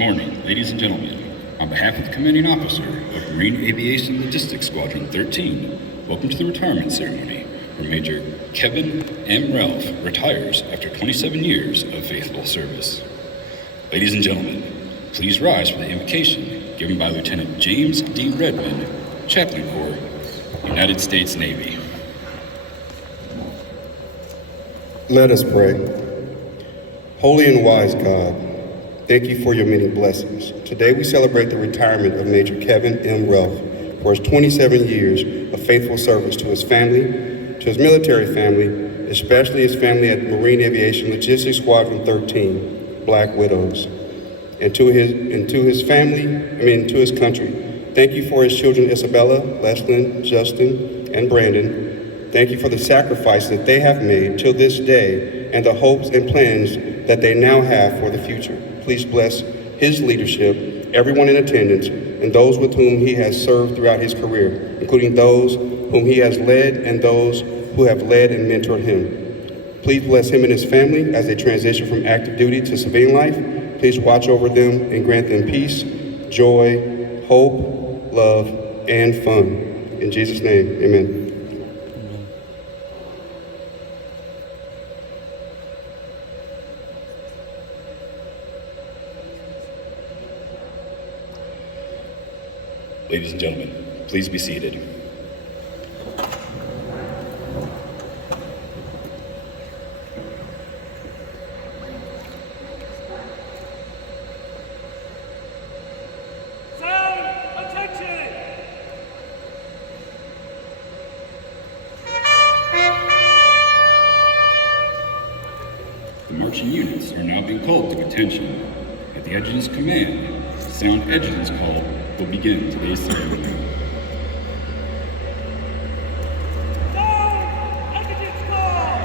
morning, ladies and gentlemen. On behalf of the commanding officer of Marine Aviation Logistics Squadron 13, welcome to the retirement ceremony, where Major Kevin M. Relph retires after 27 years of faithful service. Ladies and gentlemen, please rise for the invocation given by Lieutenant James D. Redmond, Chaplain Corps, United States Navy. Let us pray. Holy and wise God, thank you for your many blessings. Today we celebrate the retirement of Major Kevin M. Relph for his 27 years of faithful service to his family, to his military family, especially his family at Marine Aviation Logistics Squadron 13, Black Widows, and to his country. Thank you for his children Isabella, Leslin, Justin, and Brandon. Thank you for the sacrifice that they have made till this day and the hopes and plans that they now have for the future. Please bless his leadership, everyone in attendance, and those with whom he has served throughout his career, including those whom he has led and those who have led and mentored him. Please bless him and his family as they transition from active duty to civilian life. Please watch over them and grant them peace, joy, hope, love, and fun. In Jesus' name, amen. Ladies and gentlemen, please be seated. Sound attention! The marching units are now being called to attention. At the adjutant's command, sound adjutant's call will begin today's ceremony. Sound adjutant's call!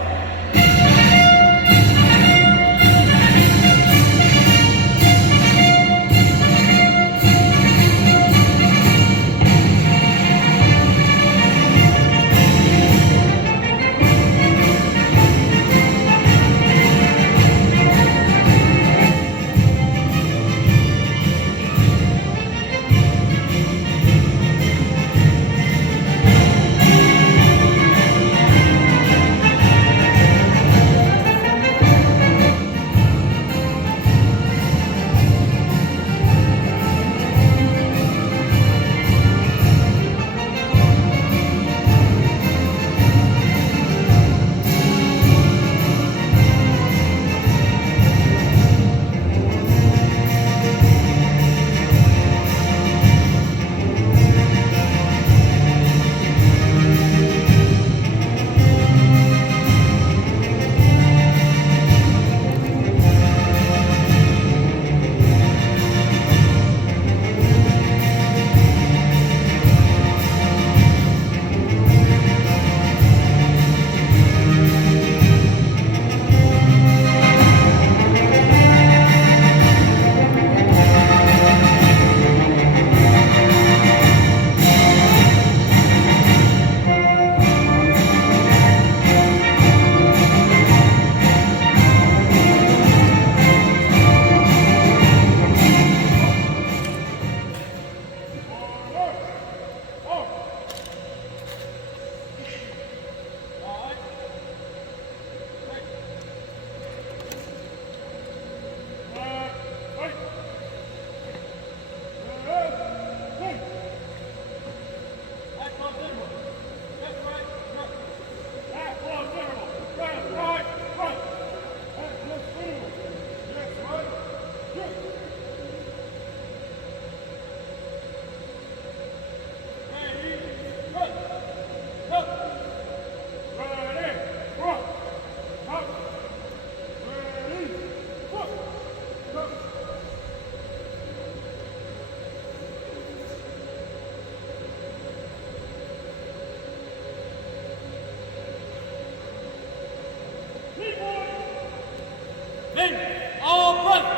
Men, all present.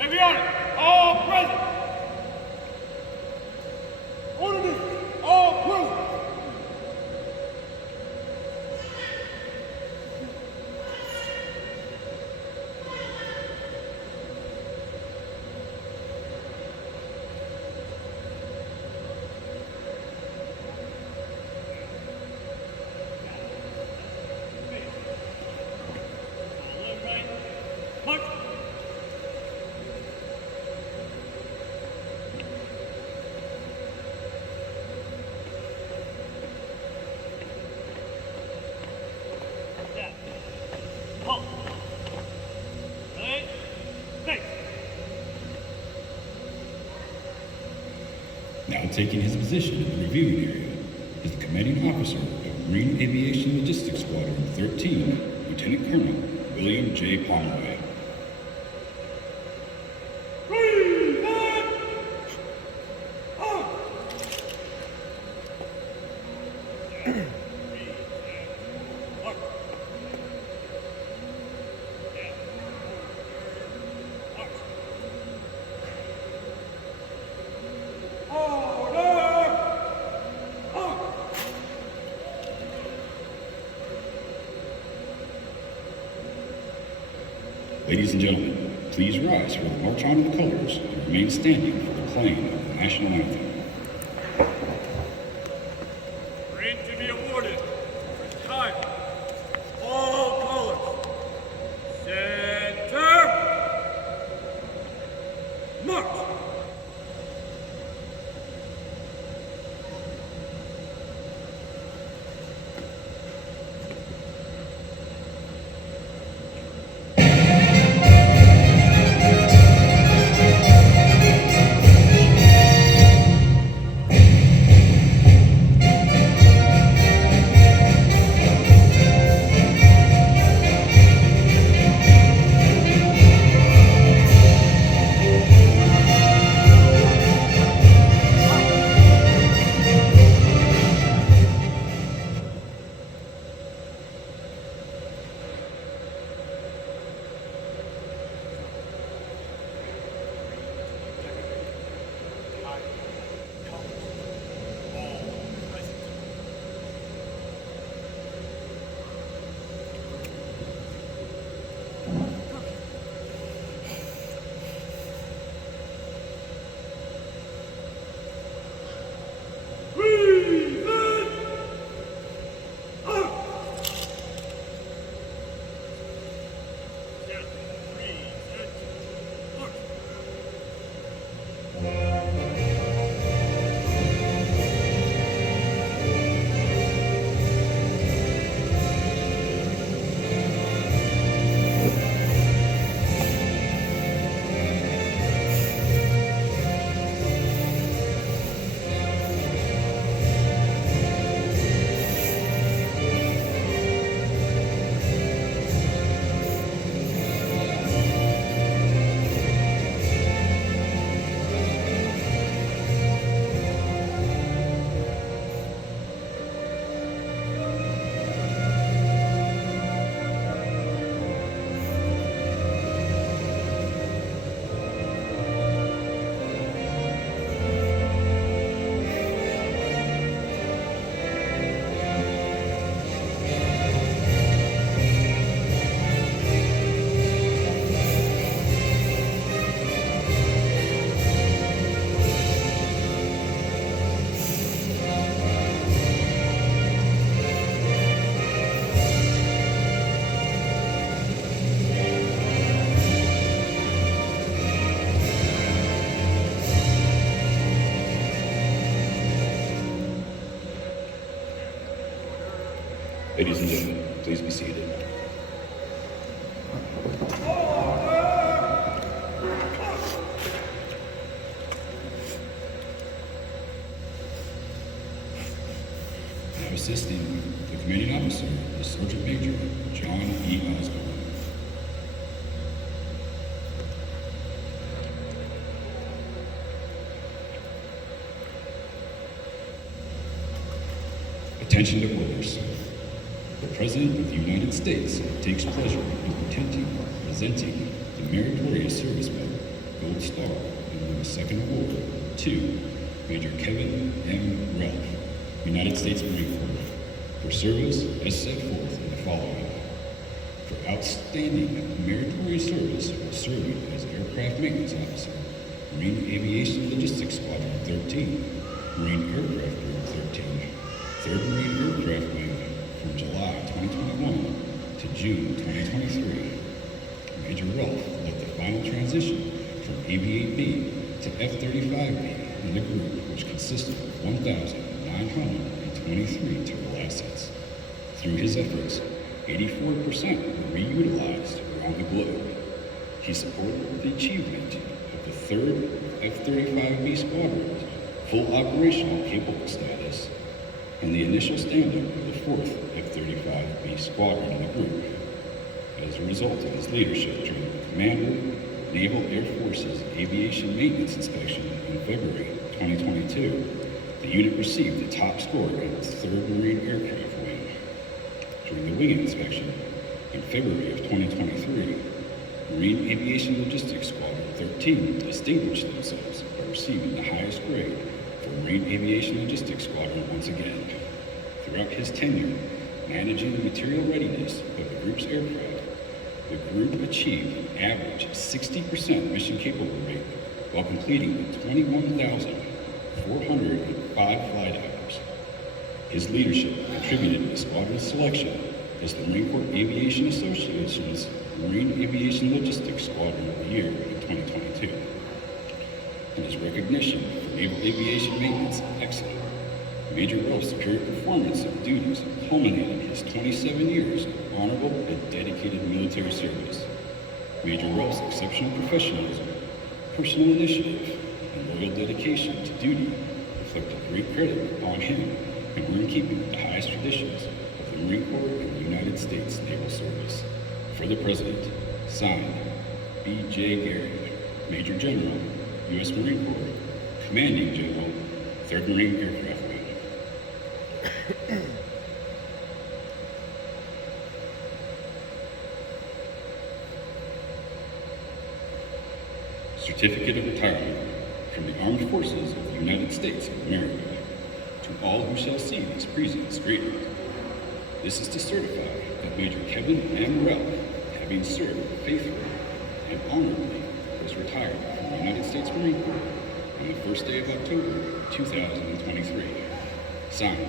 Every honor, all present. Order, all present. now taking his position in the reviewing area is the commanding officer of Marine Aviation Logistics Squadron 13, Lieutenant Colonel William J. Pomeroy. Ladies and gentlemen, please rise for the march on to the colors and remain standing for the playing of the national anthem. Green to be awarded. Time. All colors. Center. March. Ladies and gentlemen, please be seated. Now assisting the commanding officer is Sergeant Major John E. Osborne. Attention to orders. The President of the United States takes pleasure in presenting the Meritorious Service Medal, Gold Star, and the second award to Major Kevin M. Relph, United States Marine Corps, for service as set forth in the following. For outstanding meritorious service while serving as Aircraft Maintenance Officer, Marine Aviation Logistics Squadron 13, Marine Aircraft Group 13, 3rd Marine Aircraft Wing from July 2021 to June 2023. Major Relph led the final transition from AV-8B to F-35B in the group, which consisted of 1,923 total assets. Through his efforts, 84% were reutilized around the globe. He supported the achievement of the 3rd F-35B Squadron's full operational capable status, and the initial stand-up of the 4th F-35B Squadron in the group. As a result of his leadership during the Commander, Naval Air Force's Aviation Maintenance Inspection in February 2022, the unit received the top score in its 3rd Marine Aircraft Wing. During the wing inspection in February of 2023, Marine Aviation Logistics Squadron 13 distinguished themselves by receiving the highest grade for Marine Aviation Logistics Squadron once again. Throughout his tenure, managing the material readiness of the group's aircraft, the group achieved an average 60% mission capable rate while completing 21,405 flight hours. His leadership contributed to the squadron's selection as the Marine Corps Aviation Association's Marine Aviation Logistics Squadron of the Year in 2022. And his recognition for naval aviation maintenance excellence, Major Relph's superior performance of duties culminated in his 27 years of honorable and dedicated military service. Major Relph's exceptional professionalism, personal initiative, and loyal dedication to duty reflected great credit upon him and were in keeping with the highest traditions of the Marine Corps and the United States Naval Service. For the President, signed, B.J. Gary, Major General, U.S. Marine Corps, Commanding General, 3rd Marine Aircraft Wing. Certificate of Retirement from the Armed Forces of the United States of America to all who shall see this present straightened. This is to certify that Major Kevin M. Relph, having served faithfully and honorably, was retired from the United States Marine Corps on the 1st day of October 2023. Signed,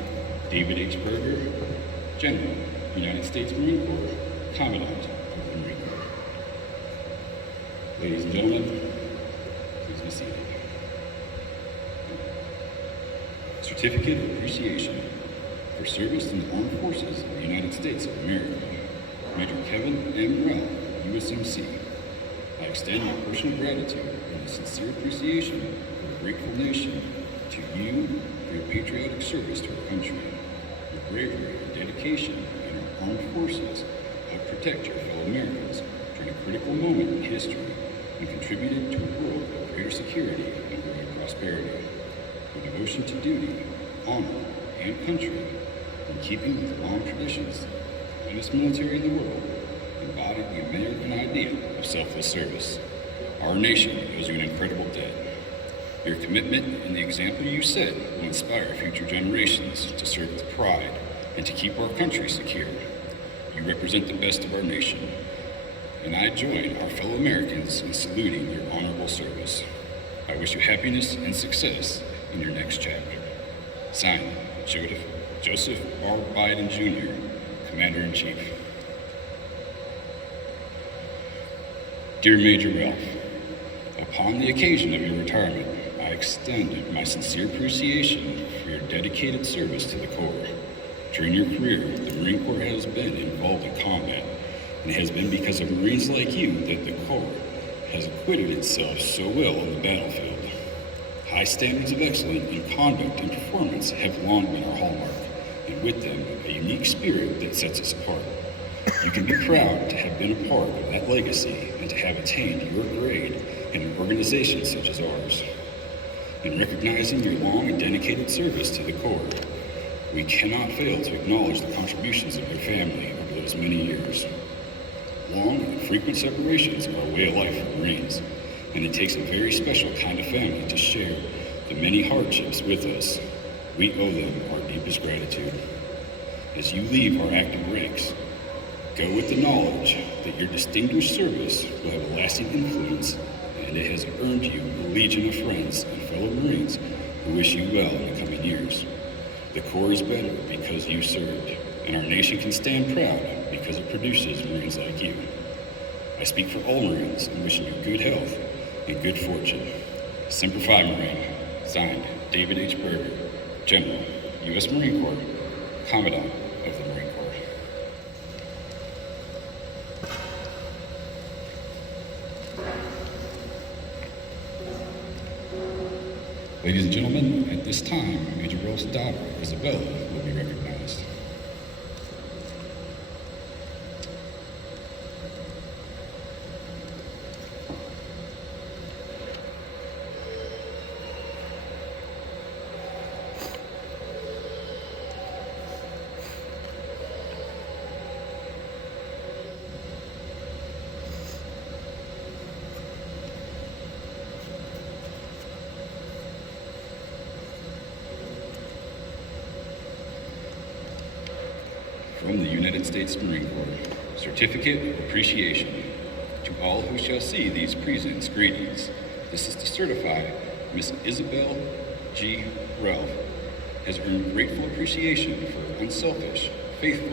David H. Berger, General, United States Marine Corps, Commandant of the Marine Corps. Ladies and gentlemen, please be seated. Certificate of Appreciation for service in the Armed Forces of the United States of America, Major Kevin M. Relph, U.S.M.C. I extend my personal gratitude and a sincere appreciation of a grateful nation to you for your patriotic service to our country. Your bravery and dedication in our armed forces helped protect your fellow Americans during a critical moment in history and contributed to a world of greater security and growing prosperity. Your devotion to duty, honor, and country, in keeping with the long traditions of the finest military in the world, embodied the American idea of selfless service. Our nation owes you an incredible debt. Your commitment and the example you set will inspire future generations to serve with pride and to keep our country secure. You represent the best of our nation, and I join our fellow Americans in saluting your honorable service. I wish you happiness and success in your next chapter. Signed, Joseph R. Biden Jr., Commander-in-Chief. Dear Major Relph, upon the occasion of your retirement, I extend my sincere appreciation for your dedicated service to the Corps. During your career, the Marine Corps has been involved in combat, and it has been because of Marines like you that the Corps has acquitted itself so well on the battlefield. High standards of excellence in conduct and performance have long been our hallmark, and with them, a unique spirit that sets us apart. You can be proud to have been a part of that legacy and to have attained your grade in an organization such as ours. In recognizing your long and dedicated service to the Corps, we cannot fail to acknowledge the contributions of your family over those many years. Long and frequent separations are a way of life for Marines, and it takes a very special kind of family to share the many hardships with us. We owe them our deepest gratitude. As you leave our active ranks, go with the knowledge that your distinguished service will have a lasting influence, and it has earned you a legion of friends and fellow Marines who wish you well in the coming years. The Corps is better because you served, and our nation can stand proud because it produces Marines like you. I speak for all Marines in wishing you good health and good fortune. Semper Fidelis, signed, David H. Berger, General, U.S. Marine Corps, Commandant of the Marine Corps. Ladies and gentlemen, at this time, Major Relph's daughter, Isabella, will be recognized. From the United States Marine Corps, Certificate of Appreciation. To all who shall see these presents, greetings. This is to certify Miss Isabel G. Relph has earned grateful appreciation for unselfish, faithful,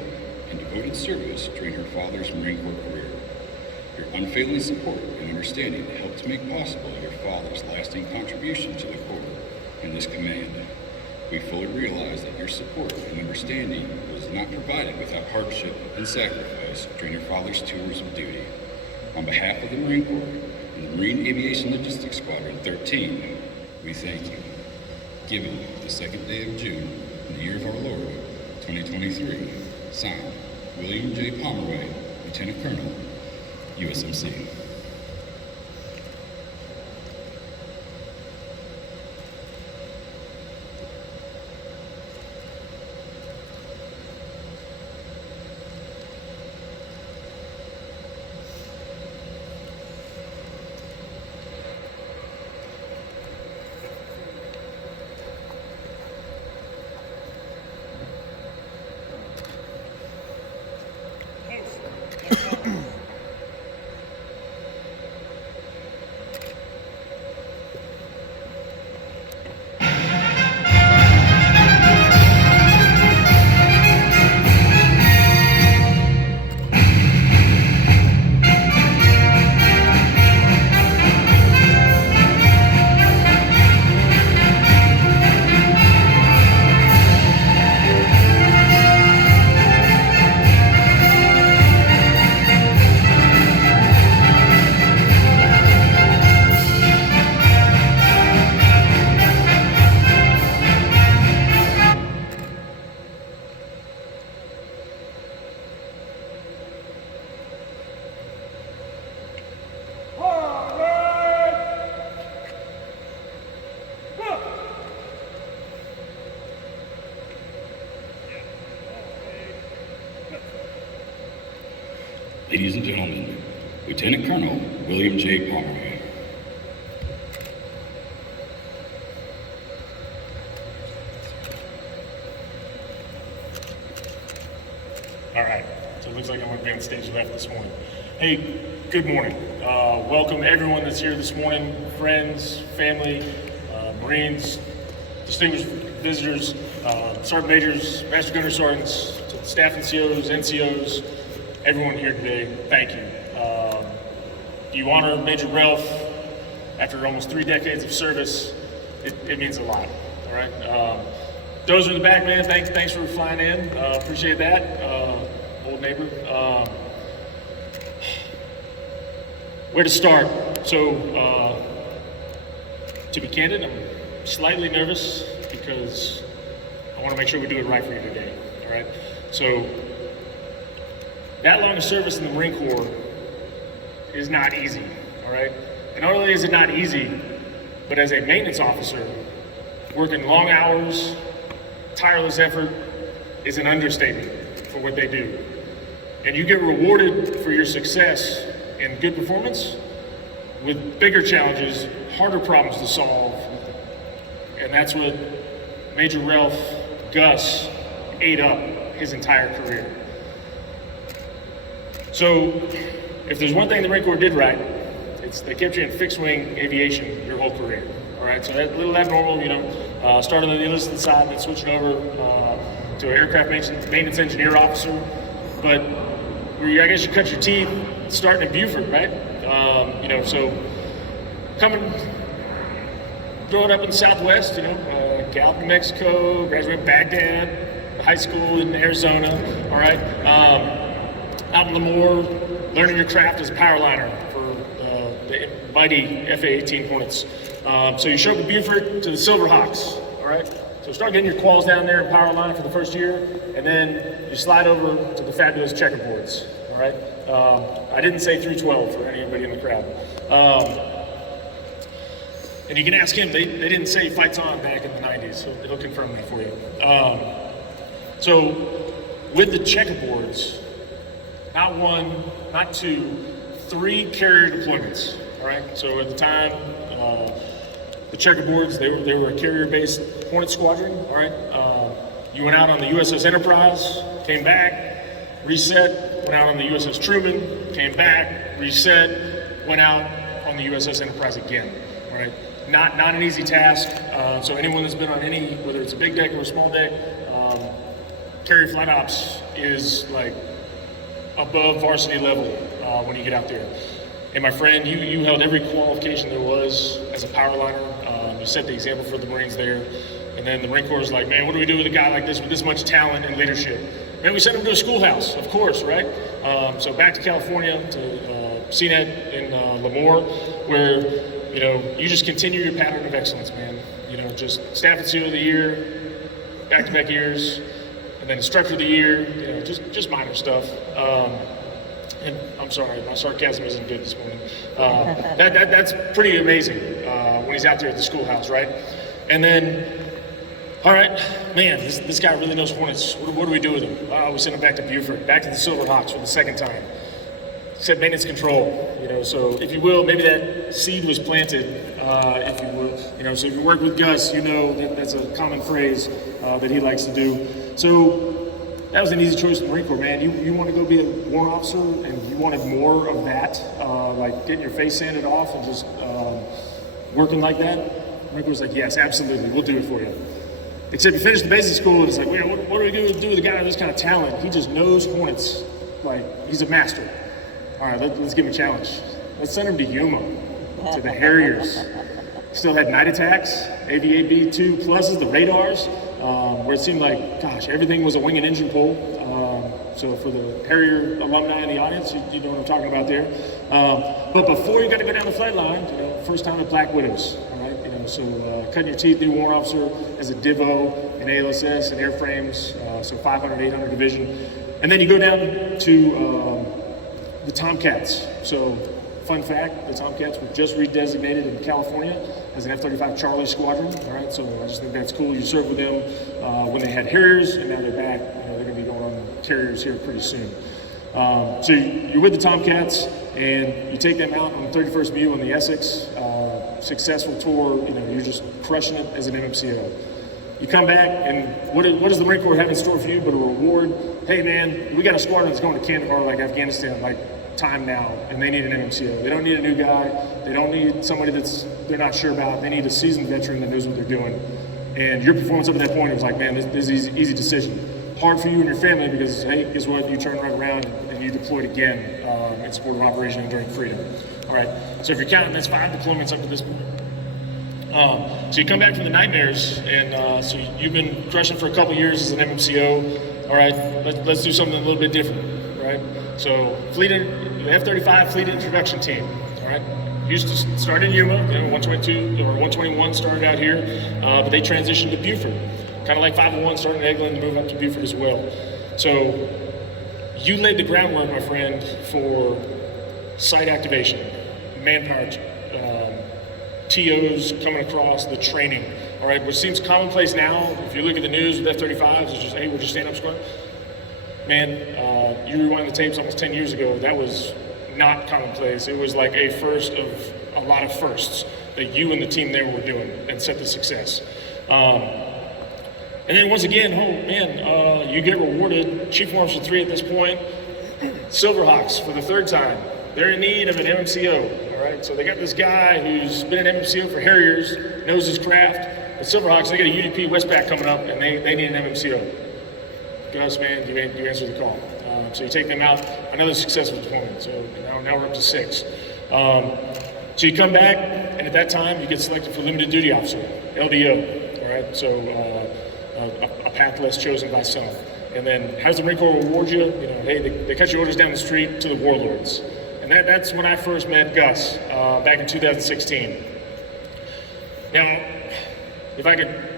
and devoted service during her father's Marine Corps career. Your unfailing support and understanding helped make possible your father's lasting contribution to the Corps and this command. We fully realize that your support and understanding was not provided without hardship and sacrifice during your father's tours of duty. On behalf of the Marine Corps and the Marine Aviation Logistics Squadron 13, we thank you. Given the second day of June in the year of our Lord, 2023, signed, William J. Pomeroy, Lieutenant Colonel, U.S.M.C. Ladies and gentlemen, Lieutenant Colonel William J. Pomeroy. All right, so it looks like I'm gonna be on stage left this morning. Hey, good morning. Welcome everyone that's here this morning, friends, family, Marines, distinguished visitors, Sergeant Majors, Master Gunner Sergeants, staff NCOs, NCOs, everyone here today, thank you. You honor Major Relph after almost 3 decades of service. It means a lot, all right? Those are in the back, man, thanks for flying in, appreciate that, old neighbor. Where to start? So, to be candid, I'm slightly nervous because I want to make sure we do it right for you today, all right? So, that long of service in the Marine Corps is not easy, all right? And not only is it not easy, but as a maintenance officer, working long hours, tireless effort is an understatement for what they do. And you get rewarded for your success and good performance with bigger challenges, harder problems to solve. And that's what Major Relph, Gus, ate up his entire career. So, if there's one thing the Marine Corps did right, it's they kept you in fixed-wing aviation your whole career. All right, so that's a little abnormal, you know. Started on the enlisted side, then switching over to an aircraft maintenance engineer officer. But I guess you cut your teeth starting at Buford, right? You know, so growing up in the Southwest, you know, Gallup, New Mexico, graduated Bagdad, high school in Arizona. All right. Out in Lemoore, learning your craft as a power liner for the mighty FA-18 Hornets. So you show up at Buford to the Silverhawks, all right? So start getting your quals down there in power line for the first year, and then you slide over to the fabulous checkerboards, all right? I didn't say through 12 for anybody in the crowd. And you can ask him, they didn't say fights on back in the 90s, so he'll confirm that for you. So with the checkerboards, not one, not two, 3 carrier deployments, all right? So at the time, the checkerboards, they were a carrier-based Hornet squadron, all right? You went out on the USS Enterprise, came back, reset, went out on the USS Truman, came back, reset, went out on the USS Enterprise again, all right? Not an easy task. So anyone that's been on any, whether it's a big deck or a small deck, carrier flight ops is like above varsity level when you get out there. And my friend, you held every qualification there was as a power liner. You set the example for the Marines there. And then the Marine Corps is like, man, what do we do with a guy like this with this much talent and leadership? Man, we sent him to a schoolhouse, of course, right? So back to California, to CNET in Lemoore, where, you know, you just continue your pattern of excellence, man. You know, just staff and SEAL of the year, back-to-back years, and then instructor of the year, you know, just minor stuff. And I'm sorry, my sarcasm isn't good this morning. That's pretty amazing when he's out there at the schoolhouse, right? And then, all right, man, this guy really knows Hornets. What do we do with him? We send him back to Buford, back to the Silverhawks for the second time. Said maintenance control, you know, so if you will, maybe that seed was planted, if you will. You know, so if you work with Gus, you know that's a common phrase that he likes to do. So that was an easy choice in the Marine Corps, man. You want to go be a warrant officer, and you wanted more of that, like getting your face sanded off and just working like that. The Marine Corps was like, yes, absolutely, we'll do it for you. Except you finish the basic school, and it's like, well, what are we going to do with a guy with this kind of talent? He just knows Hornets, like he's a master. All right, let's give him a challenge. Let's send him to Yuma, to the Harriers. Still had night attacks, AVAB2 pluses, the radars, where it seemed like, gosh, everything was a wing and engine pull. So for the Harrier alumni in the audience, you know what I'm talking about there. But before you got to go down the flight line, you know, first time at Black Widows, all right? You know, so cutting your teeth, new warrant officer as a DIVO in ALSS and airframes, so 500, 800 division. And then you go down to the Tomcats. So fun fact, the Tomcats were just redesignated in California as an F-35 Charlie squadron, all right? So I just think that's cool. You served with them when they had Harriers, and now they're back. You know, they're gonna be going on carriers here pretty soon. So you're with the Tomcats, and you take them out on the 31st View on the Essex, successful tour, you know, you're just crushing it as an MMCO. You come back, and what does the Marine Corps have in store for you but a reward? Hey man, we got a squadron that's going to Kandahar, like Afghanistan, like time now, and they need an MMCO. They don't need a new guy. They don't need somebody they're not sure about. They need a seasoned veteran that knows what they're doing. And your performance up to that point, it was like, man, this is an easy decision. Hard for you and your family because, hey, guess what? You turn right around and you deployed again in support of Operation Enduring Freedom. All right, so if you're counting, that's 5 deployments up to this point. So you come back from the nightmares, and so you've been crushing for a couple years as an MMCO. All right, let's do something a little bit different, right? So the F-35 Fleet Introduction Team, all right? Used to start in Yuma, you know, 122 or 121 started out here, but they transitioned to Buford. Kind of like 501 started in Eglin to move up to Buford as well. So you laid the groundwork, my friend, for site activation, manpower, TOs coming across, the training, all right, which seems commonplace now. If you look at the news with F-35s, it's just, hey, we're just stand-up squad. Man, you rewind the tapes almost 10 years ago, that was not commonplace. It was like a first of a lot of firsts that you and the team there were doing and set the success. And then once again, oh man, you get rewarded. Chief Warrant Officer 3 at this point, Silverhawks for the 3rd time. They're in need of an MMCO. All right, so they got this guy who's been an MMCO for Harriers, knows his craft. But Silverhawks, they got a UDP Westpac coming up, and they need an MMCO. Gus, man, you answer the call. So you take them out, another successful deployment. So now we're up to 6. So you come back, and at that time, you get selected for limited duty officer, LDO. All right, so a path less chosen by some. And then how does the Marine Corps reward you? You know, hey, they cut your orders down the street to the warlords. And And that's when I first met Gus, back in 2016. Now, if I could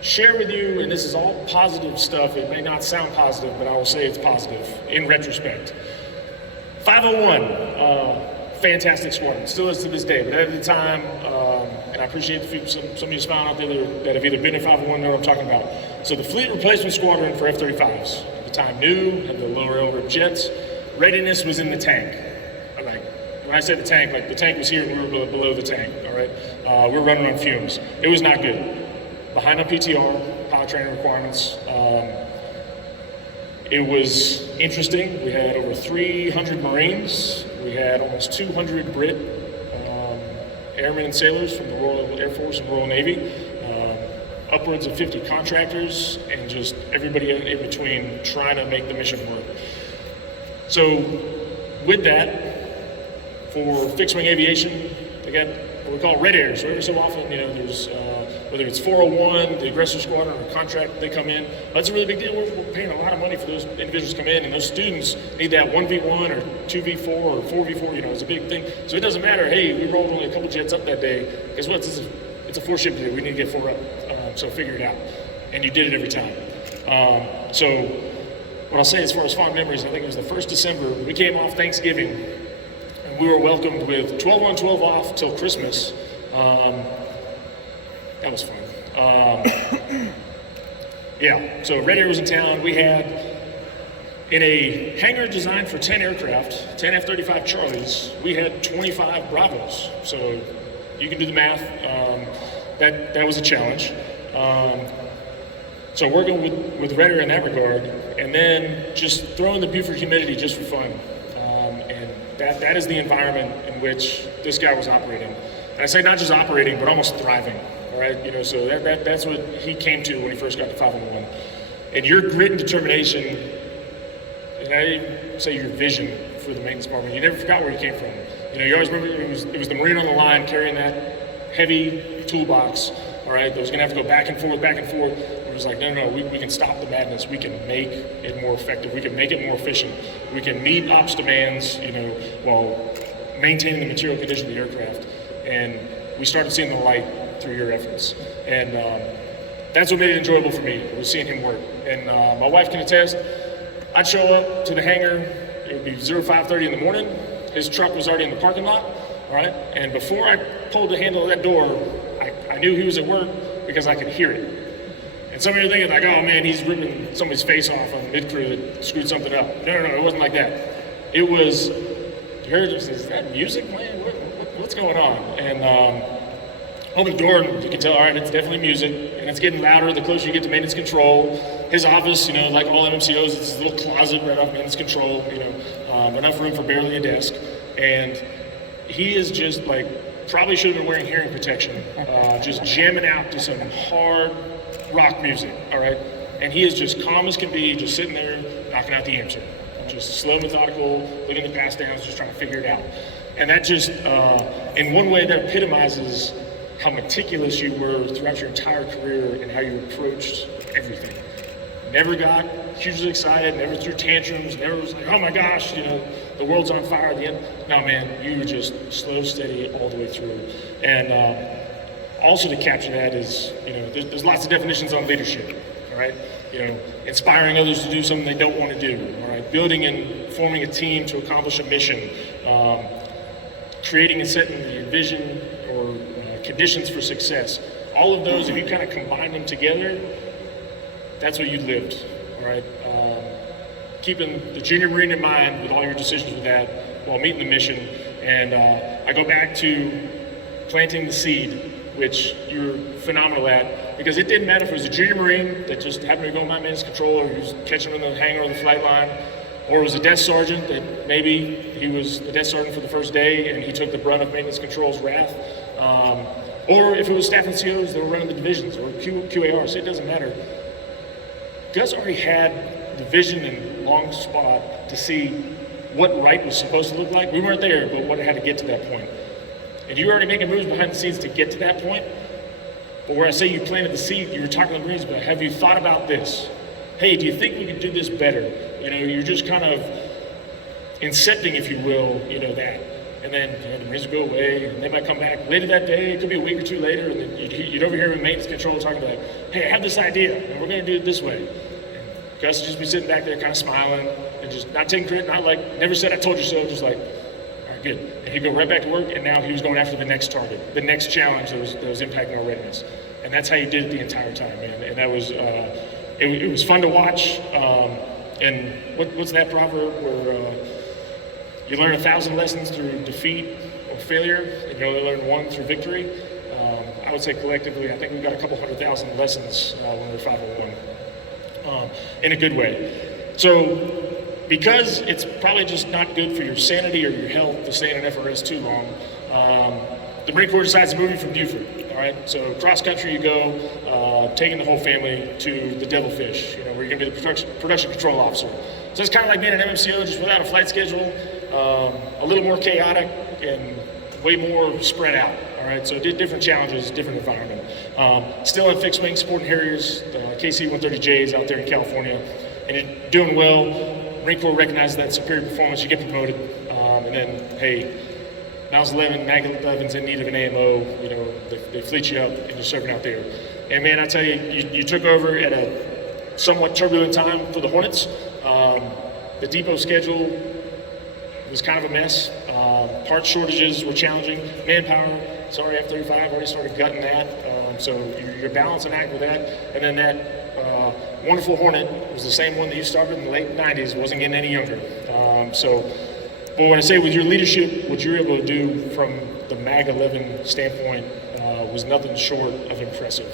share with you, and this is all positive stuff, it may not sound positive, but I will say it's positive in retrospect. 501, fantastic squadron, still is to this day, but at the time, and I appreciate some of you smiling out there that have either been in 501 know what I'm talking about. So the fleet replacement squadron for F-35s, at the time new, had the lower elevate jets, readiness was in the tank. When I say the tank, like the tank was here and we were below the tank, all right? We were running on fumes. It was not good. Behind on PTR, pilot training requirements. It was interesting. We had over 300 Marines. We had almost 200 Brit airmen and sailors from the Royal Air Force and Royal Navy. Upwards of 50 contractors, and just everybody in between trying to make the mission work. So with that, for fixed-wing aviation, they got what we call red air. So every so often, there's, whether it's 401, the aggressor squadron, or contract, they come in. That's a really big deal. We're paying a lot of money for those individuals to come in, and those students need that 1v1 or 2v4 or 4v4, it's a big thing. So it doesn't matter, hey, we rolled only a couple jets up that day. Guess what? It's a 4-ship day. We need to get 4 up. So figure it out. And you did it every time. So what I'll say as far as fond memories, I think it was the 1st December, we came off Thanksgiving, and we were welcomed with 12 on, 12 off till Christmas. That was fun. Yeah, so Red Air was in town. We had, in a hangar designed for 10 aircraft, 10 F-35 Charlies, we had 25 Bravos. So you can do the math. That was a challenge. So working with Red Air in that regard, and then just throwing the Buford humidity just for fun. And that is the environment in which this guy was operating. And I say not just operating, but almost thriving. All right, so that's what he came to when he first got to 501. And your grit and determination, and I didn't say your vision for the maintenance department, you never forgot where you came from. You always remember it was the Marine on the line carrying that heavy toolbox, all right, that was gonna have to go back and forth. It was like, no, we can stop the madness. We can make it more effective. We can make it more efficient. We can meet ops demands, while maintaining the material condition of the aircraft. And we started seeing the light through your efforts. And that's what made it enjoyable for me, was seeing him work. And my wife can attest, I'd show up to the hangar, it would be 05:30 in the morning. His truck was already in the parking lot, all right? And before I pulled the handle of that door, I knew he was at work because I could hear it. And some of you are thinking like, oh man, he's ripping somebody's face off on the mid-crew that screwed something up. No, it wasn't like that. It was, you heard it, is that music playing? What's going on? And open the door and you can tell, all right, it's definitely music, and it's getting louder the closer you get to maintenance control. His office, like all MMCOs, it's this little closet right off maintenance control, enough room for barely a desk. And he is just probably should have been wearing hearing protection, just jamming out to some hard rock music, all right? And he is just calm as can be, just sitting there, knocking out the answer. Just slow, methodical, looking at the pass downs, just trying to figure it out. And that just, in one way, that epitomizes how meticulous you were throughout your entire career and how you approached everything. Never got hugely excited, never threw tantrums, never was like, oh my gosh, the world's on fire at the end. No, man, you were just slow, steady all the way through. And also to capture that is, there's lots of definitions on leadership, all right? Inspiring others to do something they don't want to do, all right? Building and forming a team to accomplish a mission, creating and setting the vision or conditions for success. All of those, if you kind of combine them together, that's what you lived, all right? Keeping the junior Marine in mind with all your decisions with that while meeting the mission. And I go back to planting the seed, which you're phenomenal at, because it didn't matter if it was a junior Marine that just happened to go by maintenance control, or he was catching him in the hangar or the flight line, or it was a desk sergeant that maybe he was the desk sergeant for the first day and he took the brunt of maintenance control's wrath, or if it was staff NCOs that were running the divisions, or QAR, so it doesn't matter. Gus already had the vision and long spot to see what right was supposed to look like. We weren't there, but what it had to get to that point. And you were already making moves behind the scenes to get to that point. But where I say you planted the seed, you were talking to the Marines about, have you thought about this? Hey, do you think we could do this better? You're just kind of incepting, if you will, that. And then the Marines would go away, and they might come back later that day. It could be a week or two later, and then you'd overhear him in maintenance control talking about, hey, I have this idea, and we're going to do it this way. And Gus would just be sitting back there kind of smiling and just not taking credit, not like, never said I told you so, just like, all right, good. And he'd go right back to work, and now he was going after the next target, the next challenge that was impacting our readiness. And that's how he did it the entire time, man. And that was, it was fun to watch. And what's that proverb where you learn 1,000 lessons through defeat or failure, and you only learn one through victory? I would say collectively, I think we've got a couple 100,000 lessons when we're 501, in a good way. So, because it's probably just not good for your sanity or your health to stay in an FRS too long, the Marine Corps decides to move you from Buford. All right, so cross country you go, taking the whole family to the Devilfish, where you're gonna be the production control officer. So it's kind of like being an MMCO, just without a flight schedule, a little more chaotic and way more spread out. All right, so did different challenges, different environment. Still in fixed wing supporting Harriers, KC-130Js out there in California, and you're doing well. Marine Corps recognizes that superior performance, you get promoted, and then, hey, Miles 11, Mag 11's in need of an AMO, they fleet you up and you're serving out there. And man, I tell you, you took over at a somewhat turbulent time for the Hornets. The depot schedule was kind of a mess. Part shortages were challenging. Manpower, sorry, F-35 already started gutting that. So you're balancing act with that. And then that wonderful Hornet was the same one that you started in the late 90s, wasn't getting any younger. But when I say with your leadership, what you're able to do from the Mag 11 standpoint was nothing short of impressive.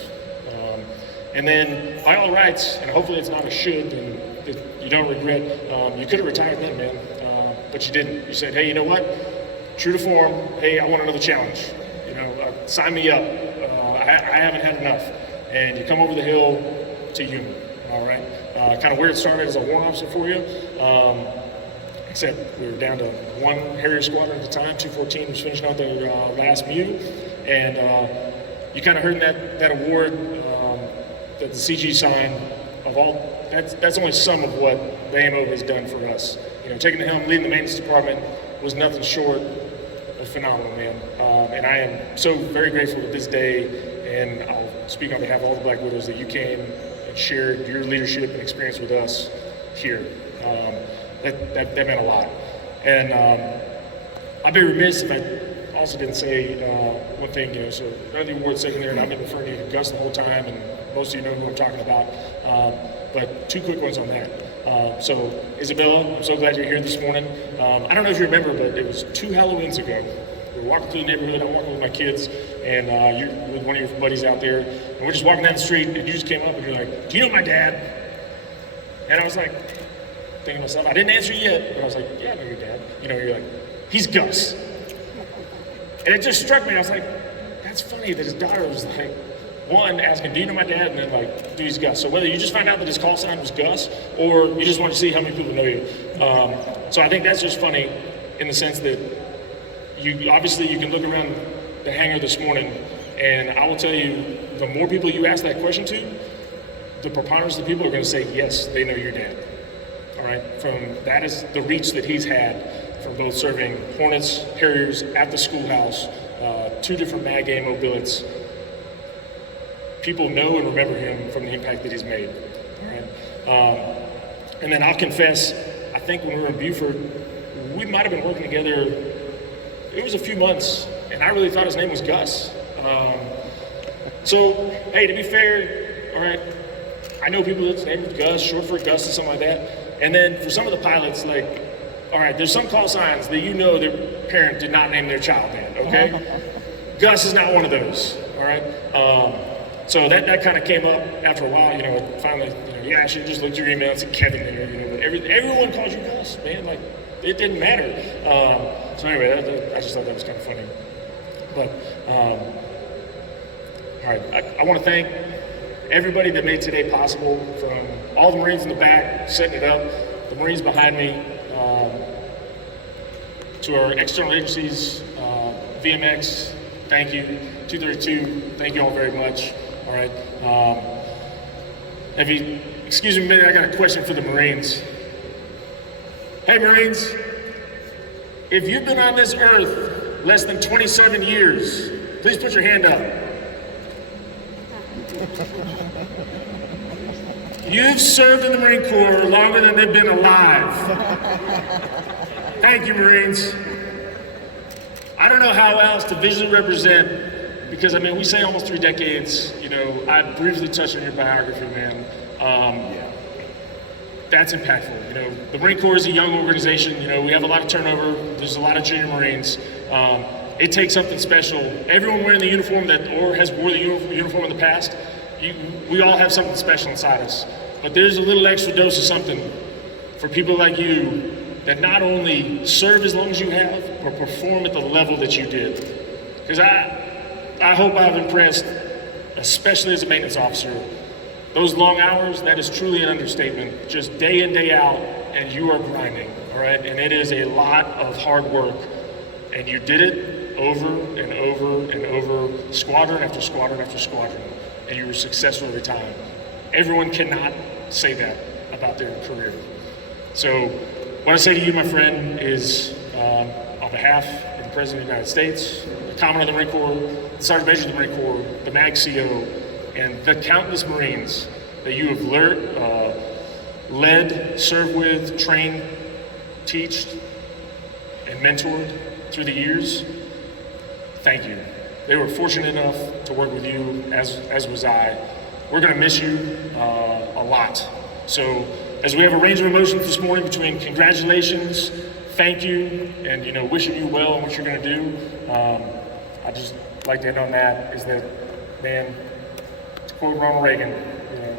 And then, by all rights, and hopefully it's not a should, and that you don't regret, you could have retired then, man, but you didn't. You said, hey, you know what? True to form, hey, I want another challenge. Sign me up. I haven't had enough. And you come over the hill to Yuma, all right? Kind of where it started as a warrant officer for you. Except we were down to one Harrier squadron at the time. 214 was finishing out their last MEU, and you kind of heard that award that the CG signed of all. That's only some of what the AMO has done for us. Taking the helm, leading the maintenance department was nothing short of phenomenal, man. And I am so very grateful to this day, and I'll speak on behalf of all the Black Widows that you came and shared your leadership and experience with us here. That meant a lot. And I'd be remiss if I also didn't say one thing, so none of the awards sitting there, and I've been referring to you to Gus the whole time, and most of you know who I'm talking about. But two quick ones on that. So Isabella, I'm so glad you're here this morning. I don't know if you remember, but it was 2 Halloweens ago. We were walking through the neighborhood, I'm walking with my kids, and you're with one of your buddies out there, and we're just walking down the street, and you just came up and you're like, do you know my dad? And I was like, thinking to myself, I didn't answer you yet, but I was like, yeah, I know your dad. You're like, he's Gus. And it just struck me, I was like, that's funny that his daughter was like, one, asking, do you know my dad? And then like, do he's Gus. So whether you just found out that his call sign was Gus, or you just want to see how many people know you. So I think that's just funny in the sense that you can look around the hangar this morning, and I will tell you, the more people you ask that question to, the preponderance of the people are going to say, yes, they know your dad. All right, that is the reach that he's had from both serving Hornets, Harriers at the schoolhouse, 2 different MAG AMO billets. People know and remember him from the impact that he's made. All right, and then I'll confess, I think when we were in Buford, we might have been working together. It was a few months, and I really thought his name was Gus. So hey, to be fair, all right, I know people that's named Gus, short for Gus and something like that. And then for some of the pilots, like, all right, there's some call signs that their parent did not name their child that, okay? Gus is not one of those, all right? So that kind of came up after a while, finally, I should just look at your email and see Kevin there, but everyone calls you Gus, man, like, it didn't matter. So anyway, I just thought that was kind of funny. But, all right, I want to thank everybody that made today possible, from all the Marines in the back setting it up, the Marines behind me, to our external agencies, VMX, thank you. 232, thank you all very much. All right. Excuse me a minute, I got a question for the Marines. Hey Marines, If you've been on this earth less than 27 years, please put your hand up. You've served in the Marine Corps longer than they've been alive. Thank you, Marines. I don't know how else to visually represent, because I mean, we say almost 3 decades. You know, I briefly touched on your biography, man. That's impactful. You know, the Marine Corps is a young organization. You know, we have a lot of turnover. There's a lot of junior Marines. It takes something special. Everyone wearing the uniform or has wore the uniform in the past, we all have something special inside us. But there's a little extra dose of something for people like you that not only serve as long as you have, but perform at the level that you did. Because I hope I've impressed, especially as a maintenance officer. Those long hours, that is truly an understatement. Just day in, day out, and you are grinding, all right? And it is a lot of hard work. And you did it over and over and over, squadron after squadron after squadron. And you were successful every time. Everyone cannot say that about their career. So what I say to you, my friend, is on behalf of the President of the United States, the Commandant of the Marine Corps, the Sergeant Major of the Marine Corps, the MAG CO, and the countless Marines that you have led, served with, trained, taught, and mentored through the years, thank you. They were fortunate enough to work with you, as was I. We're gonna miss you a lot. So as we have a range of emotions this morning between congratulations, thank you, and you know, wishing you well in what you're gonna do, I just like to end on that, is that, man, to quote Ronald Reagan, you know,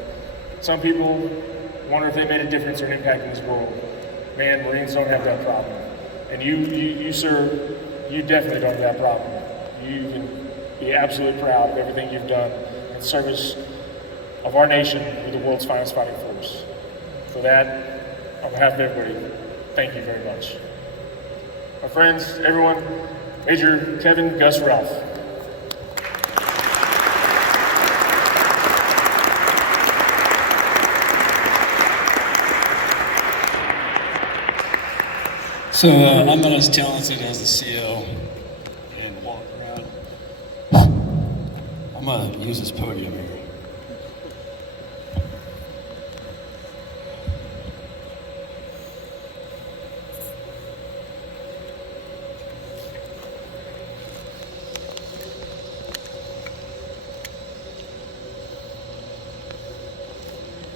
some people wonder if they made a difference or an impact in this world. Man, Marines don't have that problem. And you sir, you definitely don't have that problem. You can be absolutely proud of everything you've done in service of our nation with the world's finest fighting force. For that, on behalf of everybody, thank you very much. My friends, everyone, Major Kevin Gus Relph. So I'm not as talented as the CO and walk around. I'm gonna use this podium here.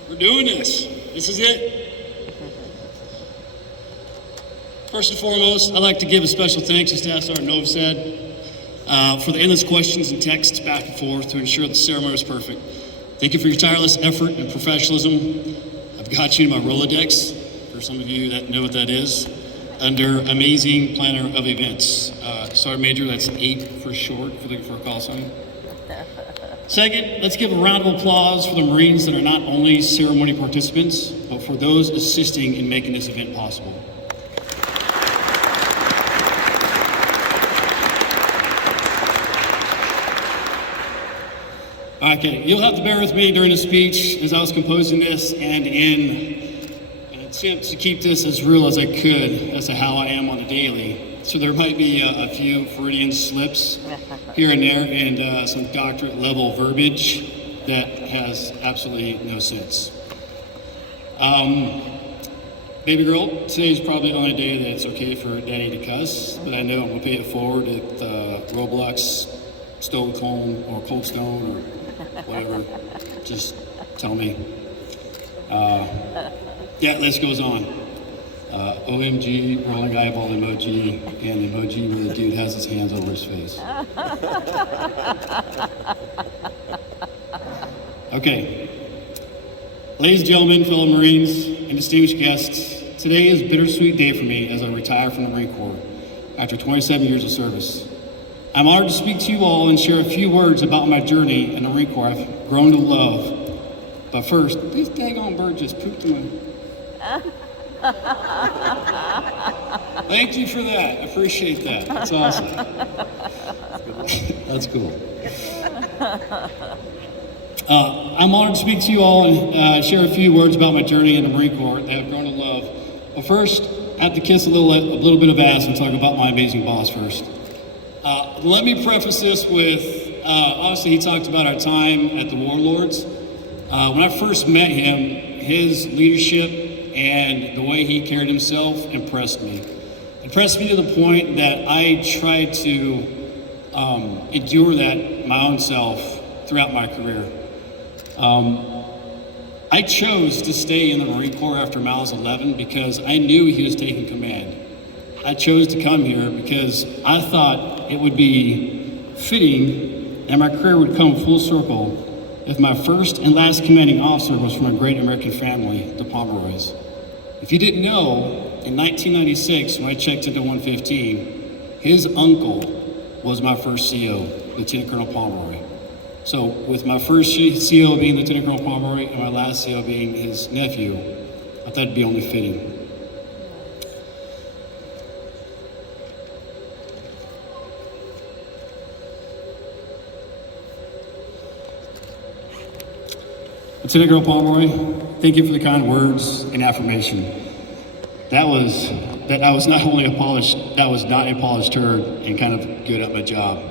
We're doing this. This is it. First and foremost, I'd like to give a special thanks to Staff Sergeant Novosad for the endless questions and texts back and forth to ensure the ceremony was perfect. Thank you for your tireless effort and professionalism. I've got you in my Rolodex, for some of you that know what that is, under Amazing Planner of Events. Sergeant Major, that's 8 for short for a call sign. Second, let's give a round of applause for the Marines that are not only ceremony participants, but for those assisting in making this event possible. Okay, you'll have to bear with me during the speech as I was composing this, and in an attempt to keep this as real as I could as to how I am on the daily. So there might be a few Freudian slips here and there, and some doctorate level verbiage that has absolutely no sense. Baby girl, today's probably the only day that it's okay for daddy to cuss, but I know I'm gonna pay it forward at Roblox, Stone Cold, or Cold Stone, or whatever. Just tell me. Yeah, list goes on. OMG, rolling eyeball emoji, and emoji where the dude has his hands over his face. Okay. Ladies and gentlemen, fellow Marines, and distinguished guests, today is a bittersweet day for me as I retire from the Marine Corps after 27 years of service. I'm honored to speak to you all and share a few words about my journey in the Marine Corps I've grown to love. But first, this daggone bird just pooped in my... Thank you for that. I appreciate that. That's awesome. That's cool. I'm honored to speak to you all and share a few words about my journey in the Marine Corps that I've grown to love. But first, I have to kiss a little bit of ass and talk about my amazing boss first. Let me preface this with, obviously he talked about our time at the Warlords. When I first met him, his leadership and the way he carried himself impressed me. Impressed me to the point that I tried to endure that my own self throughout my career. I chose to stay in the Marine Corps after I was 11 because I knew he was taking command. I chose to come here because I thought it would be fitting and my career would come full circle if my first and last commanding officer was from a great American family, the Pomeroys. If you didn't know, in 1996, when I checked into 115, his uncle was my first CO, Lieutenant Colonel Pomeroy. So with my first CO being Lieutenant Colonel Pomeroy and my last CO being his nephew, I thought it'd be only fitting. Lieutenant Colonel Pomeroy, thank you for the kind words and affirmation. I was not only a polished turd and kind of good at my job.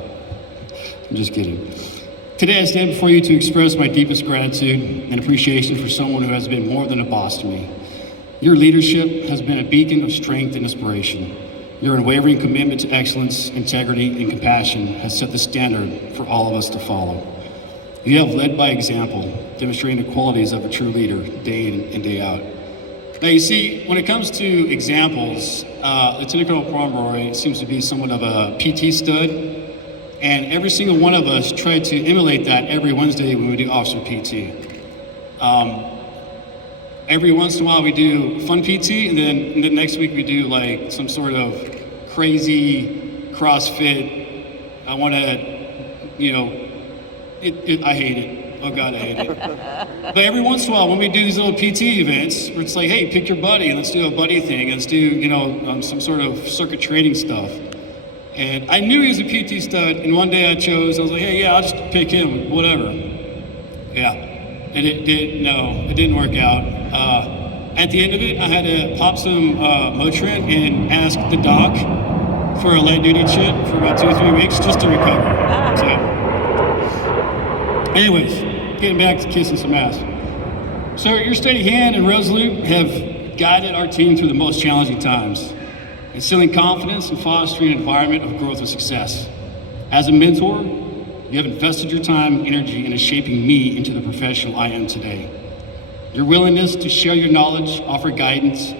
I'm just kidding. Today I stand before you to express my deepest gratitude and appreciation for someone who has been more than a boss to me. Your leadership has been a beacon of strength and inspiration. Your unwavering commitment to excellence, integrity, and compassion has set the standard for all of us to follow. You have led by example, demonstrating the qualities of a true leader day in and day out. Now you see, when it comes to examples, Lieutenant Colonel Pomeroy seems to be somewhat of a PT stud, and every single one of us try to emulate that every Wednesday when we do officer PT. Every once in a while we do fun PT, and then the next week we do like some sort of crazy CrossFit. I want to, I hate it. Oh God, I hate it. But every once in a while, when we do these little PT events, where it's like, hey, pick your buddy, and let's do a buddy thing, and let's do, some sort of circuit training stuff. And I knew he was a PT stud, and one day I was like, hey, yeah, I'll just pick him, whatever. Yeah, and it didn't work out. At the end of it, I had to pop some Motrin and ask the doc for a light duty chit for about 2 or 3 weeks just to recover. So, anyways, getting back to kissing some ass. So your steady hand and resolute have guided our team through the most challenging times, instilling confidence and fostering an environment of growth and success. As a mentor, you have invested your time and energy into shaping me into the professional I am today. Your willingness to share your knowledge, offer guidance,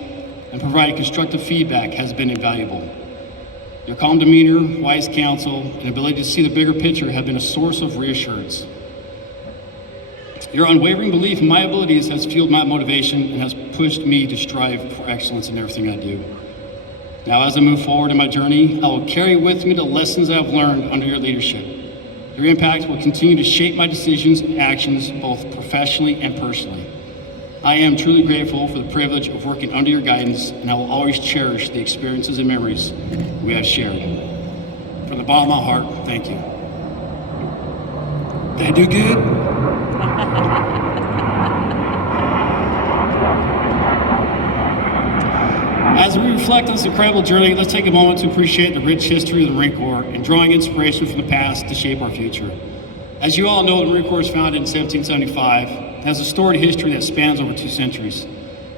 and provide constructive feedback has been invaluable. Your calm demeanor, wise counsel, and ability to see the bigger picture have been a source of reassurance. Your unwavering belief in my abilities has fueled my motivation and has pushed me to strive for excellence in everything I do. Now, as I move forward in my journey, I will carry with me the lessons I've learned under your leadership. Your impact will continue to shape my decisions and actions, both professionally and personally. I am truly grateful for the privilege of working under your guidance, and I will always cherish the experiences and memories we have shared. From the bottom of my heart, thank you. Did I do good? As we reflect on this incredible journey, let's take a moment to appreciate the rich history of the Marine Corps and drawing inspiration from the past to shape our future. As you all know, the Marine Corps was founded in 1775 and has a storied history that spans over 2 centuries.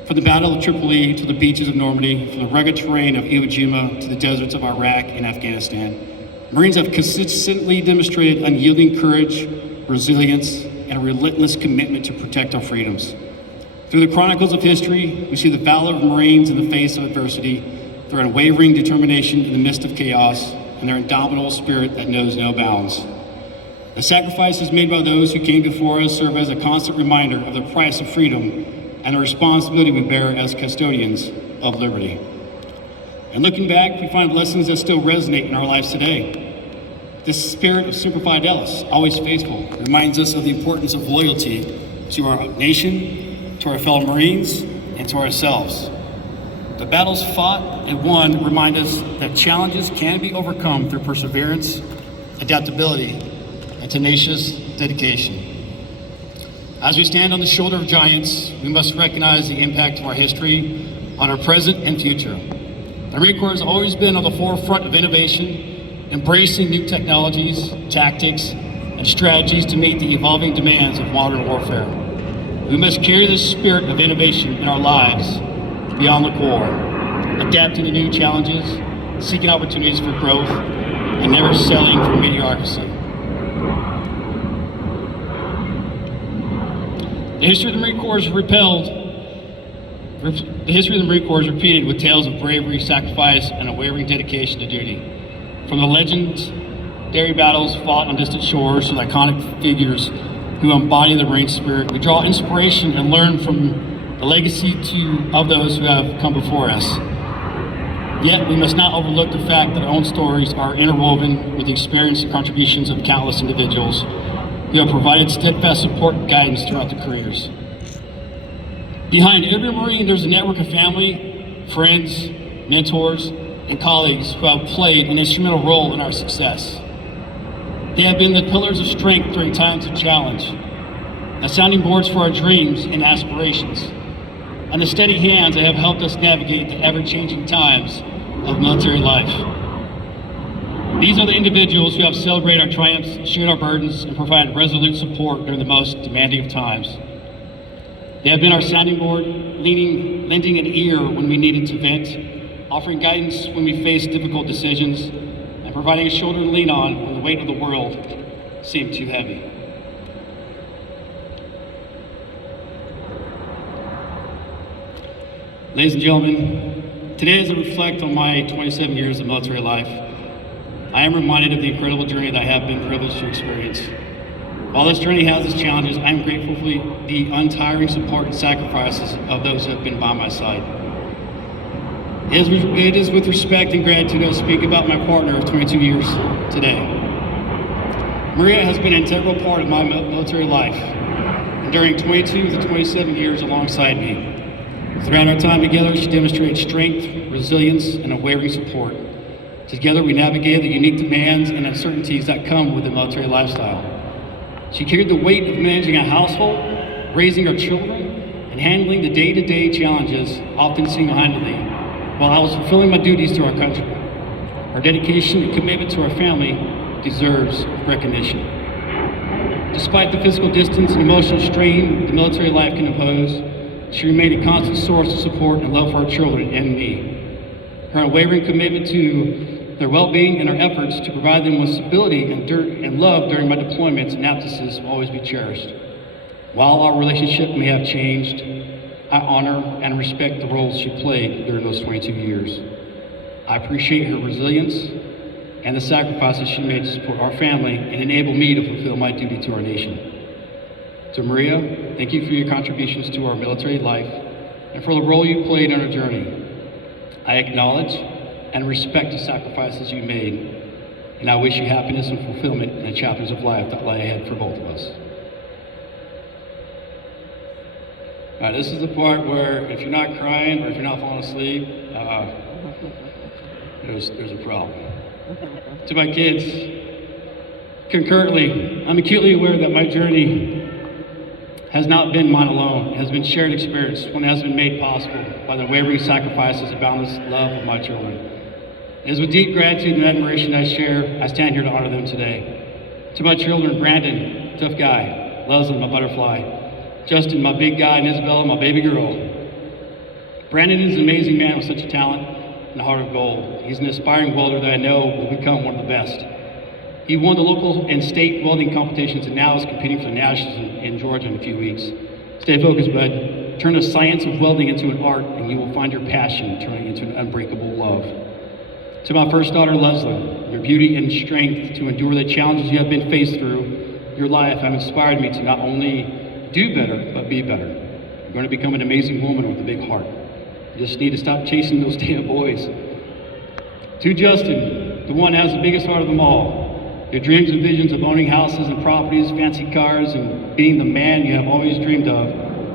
From the Battle of Tripoli to the beaches of Normandy, from the rugged terrain of Iwo Jima to the deserts of Iraq and Afghanistan, Marines have consistently demonstrated unyielding courage, resilience, and a relentless commitment to protect our freedoms. Through the chronicles of history, we see the valor of Marines in the face of adversity, their unwavering determination in the midst of chaos, and their indomitable spirit that knows no bounds. The sacrifices made by those who came before us serve as a constant reminder of the price of freedom and the responsibility we bear as custodians of liberty. And looking back, we find lessons that still resonate in our lives today. This spirit of Semper Fidelis, always faithful, reminds us of the importance of loyalty to our nation, to our fellow Marines, and to ourselves. The battles fought and won remind us that challenges can be overcome through perseverance, adaptability, and tenacious dedication. As we stand on the shoulder of giants, we must recognize the impact of our history on our present and future. The Marine Corps has always been on the forefront of innovation, embracing new technologies, tactics, and strategies to meet the evolving demands of modern warfare. We must carry this spirit of innovation in our lives beyond the Corps, adapting to new challenges, seeking opportunities for growth, and never settling for mediocrity. The history of the Marine Corps is repeated with tales of bravery, sacrifice, and unwavering dedication to duty. From the legendary battles fought on distant shores to the iconic figures who embody the Marine spirit, we draw inspiration and learn from the legacy of those who have come before us. Yet, we must not overlook the fact that our own stories are interwoven with the experience and contributions of countless individuals who have provided steadfast support and guidance throughout their careers. Behind every Marine, there's a network of family, friends, mentors, and colleagues who have played an instrumental role in our success. They have been the pillars of strength during times of challenge, the sounding boards for our dreams and aspirations, and the steady hands that have helped us navigate the ever-changing times of military life. These are the individuals who have celebrated our triumphs, shared our burdens, and provided resolute support during the most demanding of times. They have been our sounding board, lending an ear when we needed to vent, offering guidance when we faced difficult decisions, and providing a shoulder to lean on when the weight of the world seemed too heavy. Ladies and gentlemen, today as I reflect on my 27 years of military life, I am reminded of the incredible journey that I have been privileged to experience. While this journey has its challenges, I am grateful for the untiring support and sacrifices of those who have been by my side. It is with respect and gratitude I speak about my partner of 22 years today. Maria has been an integral part of my military life, enduring 22 of the 27 years alongside me. Throughout our time together, she demonstrated strength, resilience, and unwavering support. Together, we navigated the unique demands and uncertainties that come with the military lifestyle. She carried the weight of managing a household, raising our children, and handling the day-to-day challenges, often single-handedly, while I was fulfilling my duties to our country. Her dedication and commitment to our family deserves recognition. Despite the physical distance and emotional strain the military life can impose, she remained a constant source of support and love for our children and me. Her unwavering commitment to their well-being and our efforts to provide them with stability and love during my deployments and absences will always be cherished. While our relationship may have changed, I honor and respect the roles she played during those 22 years. I appreciate her resilience and the sacrifices she made to support our family and enable me to fulfill my duty to our nation. To Maria, thank you for your contributions to our military life and for the role you played in our journey. I acknowledge and respect the sacrifices you made, and I wish you happiness and fulfillment in the chapters of life that lie ahead for both of us. All right, this is the part where if you're not crying or if you're not falling asleep, there's a problem. To my kids, concurrently, I'm acutely aware that my journey has not been mine alone. It has been shared experience, one that has been made possible by the unwavering sacrifices and boundless love of my children. It is with deep gratitude and admiration I stand here to honor them today. To my children, Brandon, tough guy, Leslie, my butterfly, Justin, my big guy, and Isabella, my baby girl. Brandon is an amazing man with such a talent and a heart of gold. He's an aspiring welder that I know will become one of the best. He won the local and state welding competitions and now is competing for the Nationals in Georgia in a few weeks. Stay focused, bud. Turn the science of welding into an art and you will find your passion turning into an unbreakable love. To my first daughter, Leslie, your beauty and strength to endure the challenges you have been faced through your life have inspired me to not only do better, but be better. You're going to become an amazing woman with a big heart. You just need to stop chasing those damn boys. To Justin, the one that has the biggest heart of them all. Your dreams and visions of owning houses and properties, fancy cars, and being the man you have always dreamed of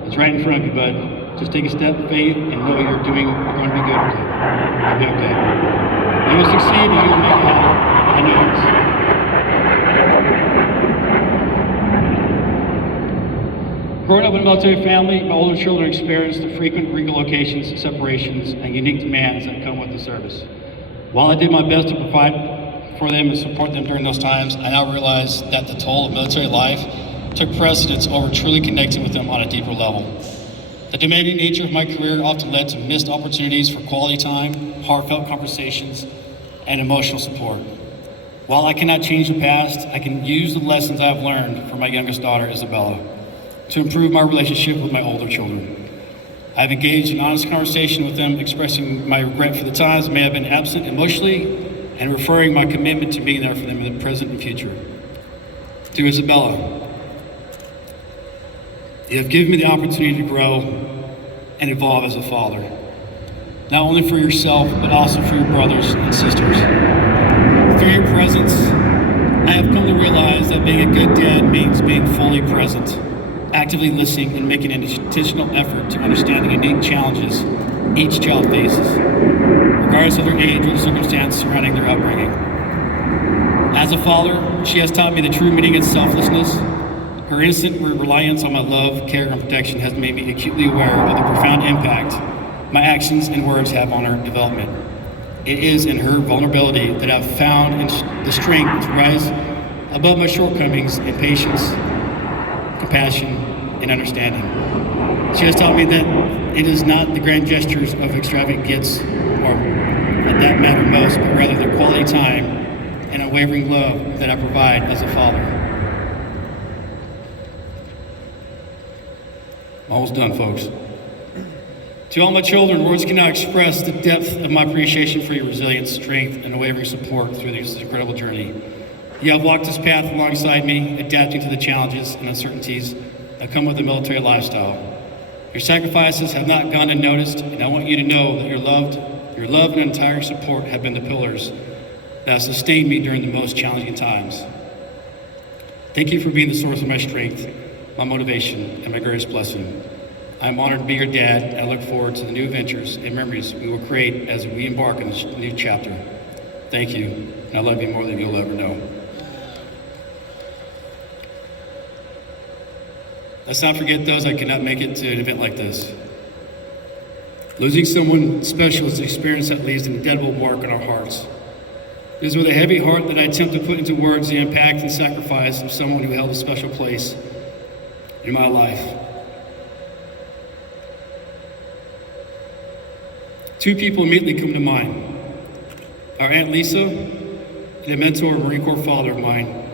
is right in front of you, bud. Just take a step of faith and know you're going to be good, okay? You'll be okay. You will succeed and you will make it happen. I know this. Growing up in a military family, my older children experienced the frequent relocations, separations, and unique demands that come with the service. While I did my best to provide for them and support them during those times, I now realize that the toll of military life took precedence over truly connecting with them on a deeper level. The demanding nature of my career often led to missed opportunities for quality time, heartfelt conversations, and emotional support. While I cannot change the past, I can use the lessons I've learned from my youngest daughter, Isabella, to improve my relationship with my older children. I've engaged in honest conversation with them, expressing my regret for the times I may have been absent emotionally and referring my commitment to being there for them in the present and future. To Isabella, you have given me the opportunity to grow and evolve as a father, not only for yourself, but also for your brothers and sisters. Through your presence, I have come to realize that being a good dad means being fully present, actively listening and making an intentional effort to understand the unique challenges each child faces, regardless of their age or the circumstance surrounding their upbringing. As a father, she has taught me the true meaning of selflessness. Her instant reliance on my love, care, and protection has made me acutely aware of the profound impact my actions and words have on her development. It is in her vulnerability that I've found the strength to rise above my shortcomings in patience, compassion, and understanding. She has taught me that it is not the grand gestures of extravagant gifts or that matter most, but rather the quality time and unwavering love that I provide as a father. I'm almost done, folks. To all my children, words cannot express the depth of my appreciation for your resilience, strength, and unwavering support through this incredible journey. You have walked this path alongside me, adapting to the challenges and uncertainties that come with the military lifestyle. Your sacrifices have not gone unnoticed, and I want you to know that your love and entire support have been the pillars that have sustained me during the most challenging times. Thank you for being the source of my strength, my motivation, and my greatest blessing. I'm honored to be your dad, and I look forward to the new adventures and memories we will create as we embark on this new chapter. Thank you, and I love you more than you'll ever know. Let's not forget those that cannot make it to an event like this. Losing someone special is an experience that leaves an indelible mark on our hearts. It is with a heavy heart that I attempt to put into words the impact and sacrifice of someone who held a special place in my life. Two people immediately come to mind. Our Aunt Lisa and a mentor and Marine Corps father of mine,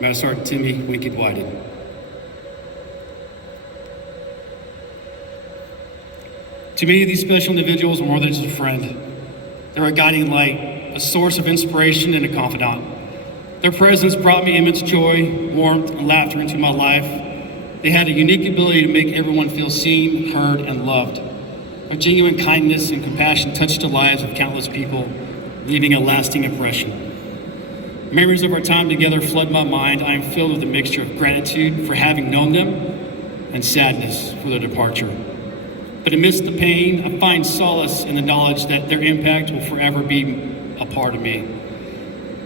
Master Sergeant Timmy Winky Whited. To me, these special individuals are more than just a friend. They're a guiding light, a source of inspiration, and a confidant. Their presence brought me immense joy, warmth, and laughter into my life. They had a unique ability to make everyone feel seen, heard, and loved. Their genuine kindness and compassion touched the lives of countless people, leaving a lasting impression. Memories of our time together flood my mind. I am filled with a mixture of gratitude for having known them and sadness for their departure. But amidst the pain, I find solace in the knowledge that their impact will forever be a part of me.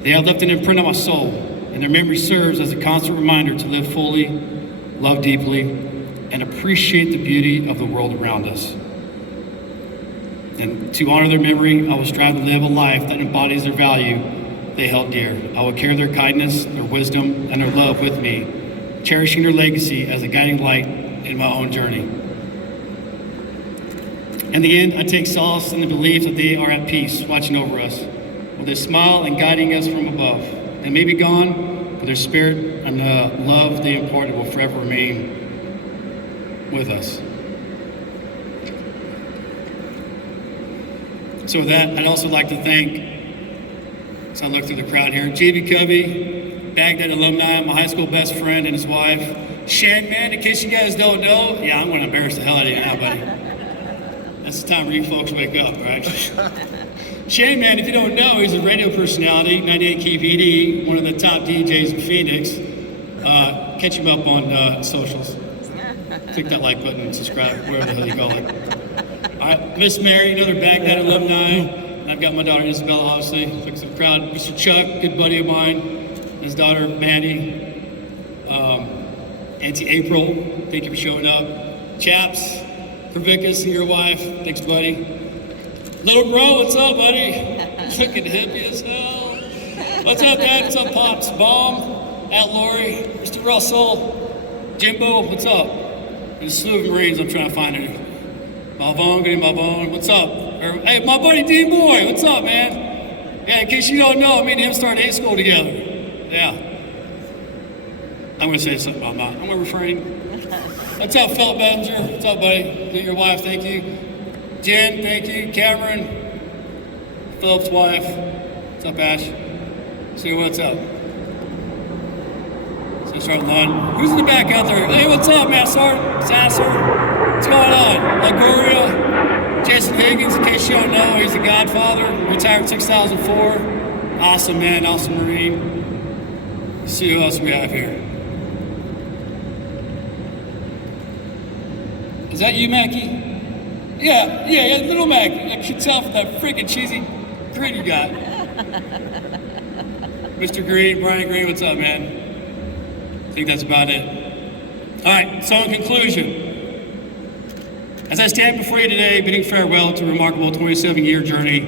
They have left an imprint on my soul, and their memory serves as a constant reminder to live fully, love deeply, and appreciate the beauty of the world around us. And to honor their memory, I will strive to live a life that embodies their value they held dear. I will carry their kindness, their wisdom, and their love with me, cherishing their legacy as a guiding light in my own journey. In the end, I take solace in the belief that they are at peace, watching over us, with a smile and guiding us from above. They may be gone, but their spirit and the love they imparted will forever remain with us. So with that, I'd also like to thank, as I look through the crowd here, J.B. Covey, Bagdad alumni, my high school best friend and his wife. Shan, man, in case you guys don't know, yeah, I'm going to embarrass the hell out of you now, buddy. That's the time where you folks wake up, right? Shan, man, if you don't know, he's a radio personality, 98 KPD, one of the top DJs in Phoenix. Catch him up on socials. Click that like button and subscribe, wherever the hell you call it. All right, Miss Mary, another Bagdad alumni. And I've got my daughter Isabella, obviously. Look at the crowd. Mr. Chuck, good buddy of mine. His daughter Maddie. Auntie April, thank you for showing up. Chaps, Kravicus, your wife, thanks, buddy. Little Bro, what's up, buddy? Looking hippie as hell. What's up, Dad? What's up, Pops? Bomb, at Lori, Mr. Russell, Jimbo, what's up? There's a slew of Marines I'm trying to find it. Malvone, getting Malvone, what's up? Hey, my buddy D Boy, what's up, man? Yeah, in case you don't know, me and him started Highschool together. Yeah. I'm gonna say something, I'm not. I'm gonna refrain. What's up, Philip Benninger? What's up, buddy? Your wife, thank you. Jen, thank you. Cameron, Philip's wife. What's up, Ash? See what's up. So start line. Who's in the back out there? Hey, what's up, Massar? Sasser? What's going on? Liguria? Jason Higgins, in case you don't know, he's the Godfather. Retired 2004. Awesome man, awesome Marine. Let's see who else we have here. Is that you, Mackie? Yeah, little Mackie. I can tell from that freaking cheesy grin you got. Mr. Green, Brian Green, what's up, man? I think that's about it. All right, so in conclusion, as I stand before you today, bidding farewell to a remarkable 27-year journey,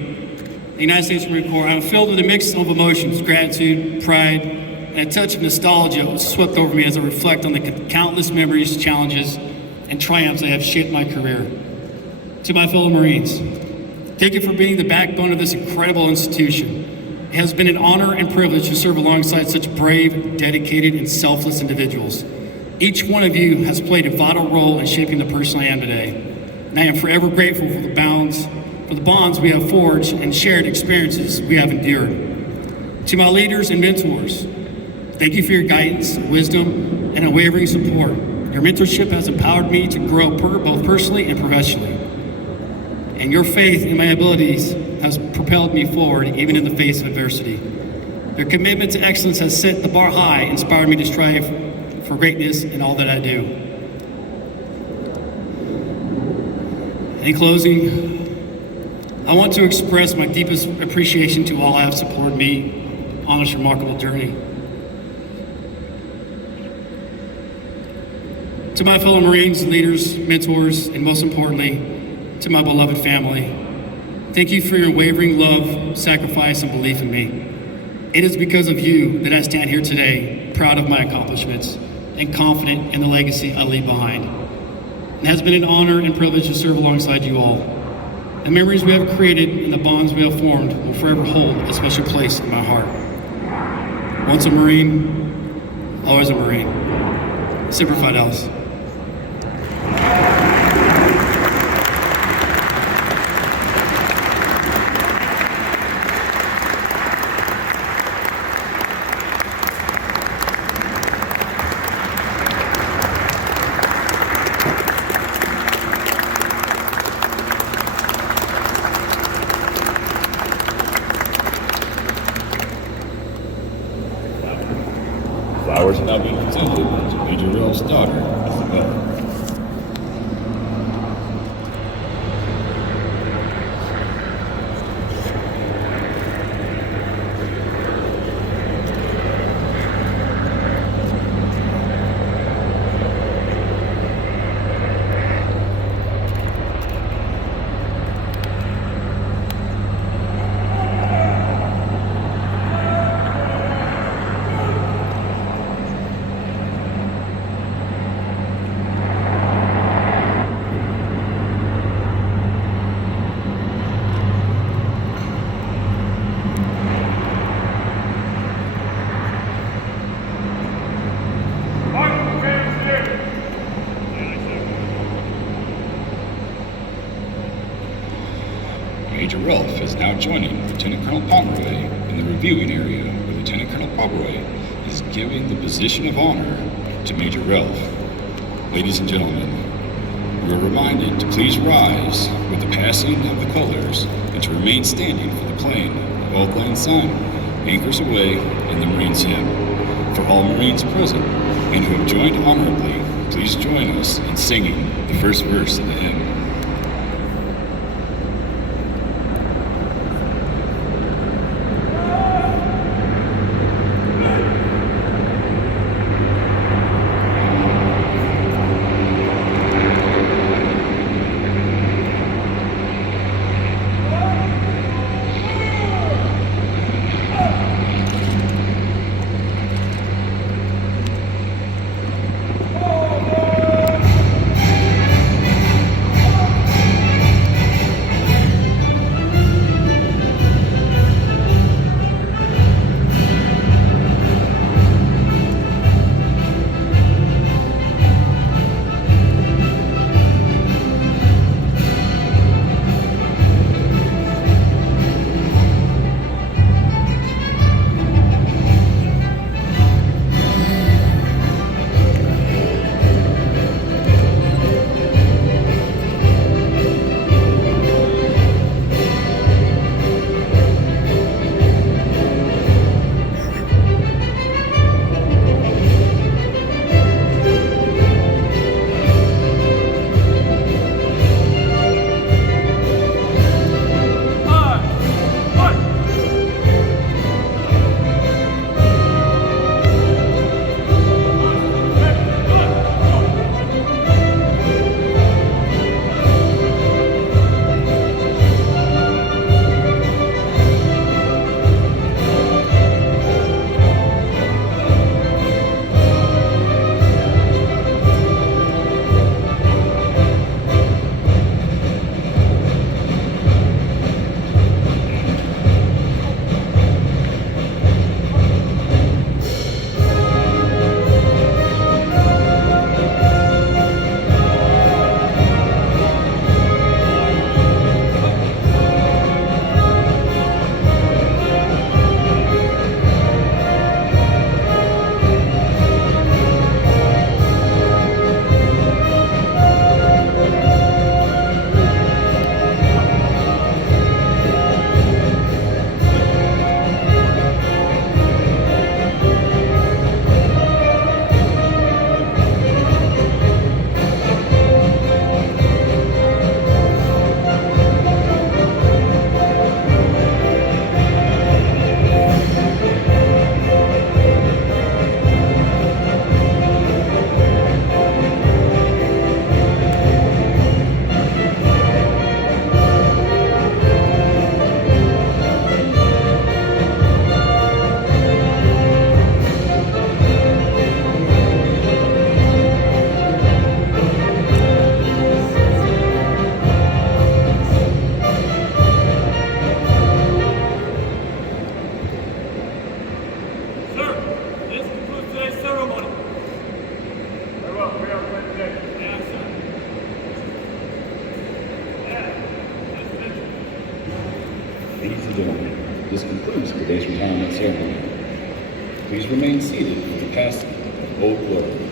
the United States Marine Corps, I'm filled with a mix of emotions, gratitude, pride, and a touch of nostalgia swept over me as I reflect on the countless memories, challenges, and triumphs that have shaped my career. To my fellow Marines, thank you for being the backbone of this incredible institution. It has been an honor and privilege to serve alongside such brave, dedicated, and selfless individuals. Each one of you has played a vital role in shaping the person I am today, and I am forever grateful for the bonds we have forged and shared experiences we have endured. To my leaders and mentors, thank you for your guidance, wisdom, and unwavering support. Your mentorship has empowered me to grow both personally and professionally, and your faith in my abilities has propelled me forward even in the face of adversity. Your commitment to excellence has set the bar high, inspired me to strive for greatness in all that I do. In closing, I want to express my deepest appreciation to all who have supported me on this remarkable journey. To my fellow Marines, leaders, mentors, and most importantly, to my beloved family, thank you for your unwavering love, sacrifice, and belief in me. It is because of you that I stand here today, proud of my accomplishments and confident in the legacy I leave behind. It has been an honor and privilege to serve alongside you all. The memories we have created and the bonds we have formed will forever hold a special place in my heart. Once a Marine, always a Marine. Semper Fidelis. Flowers are now being presented to Major Relph's daughter, Isabella. Major Relph is now joining Lieutenant Colonel Pomeroy in the reviewing area, where Lieutenant Colonel Pomeroy is giving the position of honor to Major Relph. Ladies and gentlemen, we are reminded to please rise with the passing of the colors and to remain standing for the plane of Old Lang Syne anchors away in the Marines hymn. For all Marines present and who have joined honorably, please join us in singing the first verse of the hymn. This concludes today's retirement ceremony. Please remain seated for the passing of Old Glory.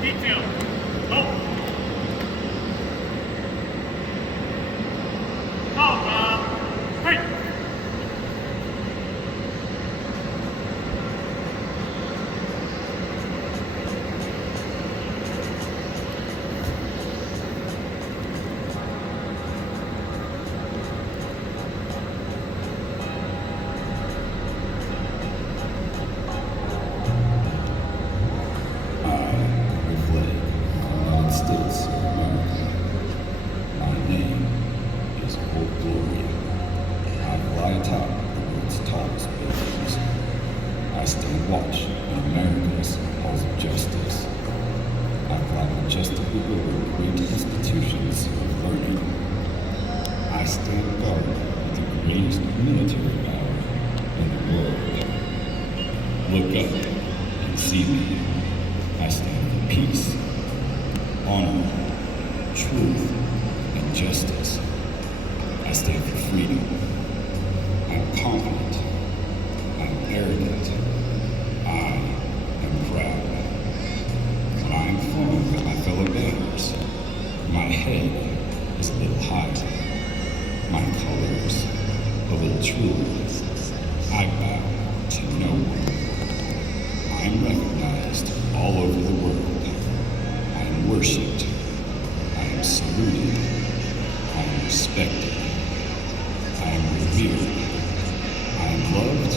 Detail. Go. Come on. Hey. United States of America. My name is Old Glory. I fly atop the world's tallest buildings. I stand watch in America's halls of justice. I fly majestically over great institutions of learning. I stand guard with the greatest military power in the world. Look up and see me. I stand for peace, honor, truth, and justice. I stand for freedom. I'm confident. I'm arrogant. I am proud. When I am flown with my fellow banners, my head is a little higher. My colors a little truer. I bow to no one. I am recognized all over the world. I am worshipped. I am saluted. I am respected. I am revered. I am loved.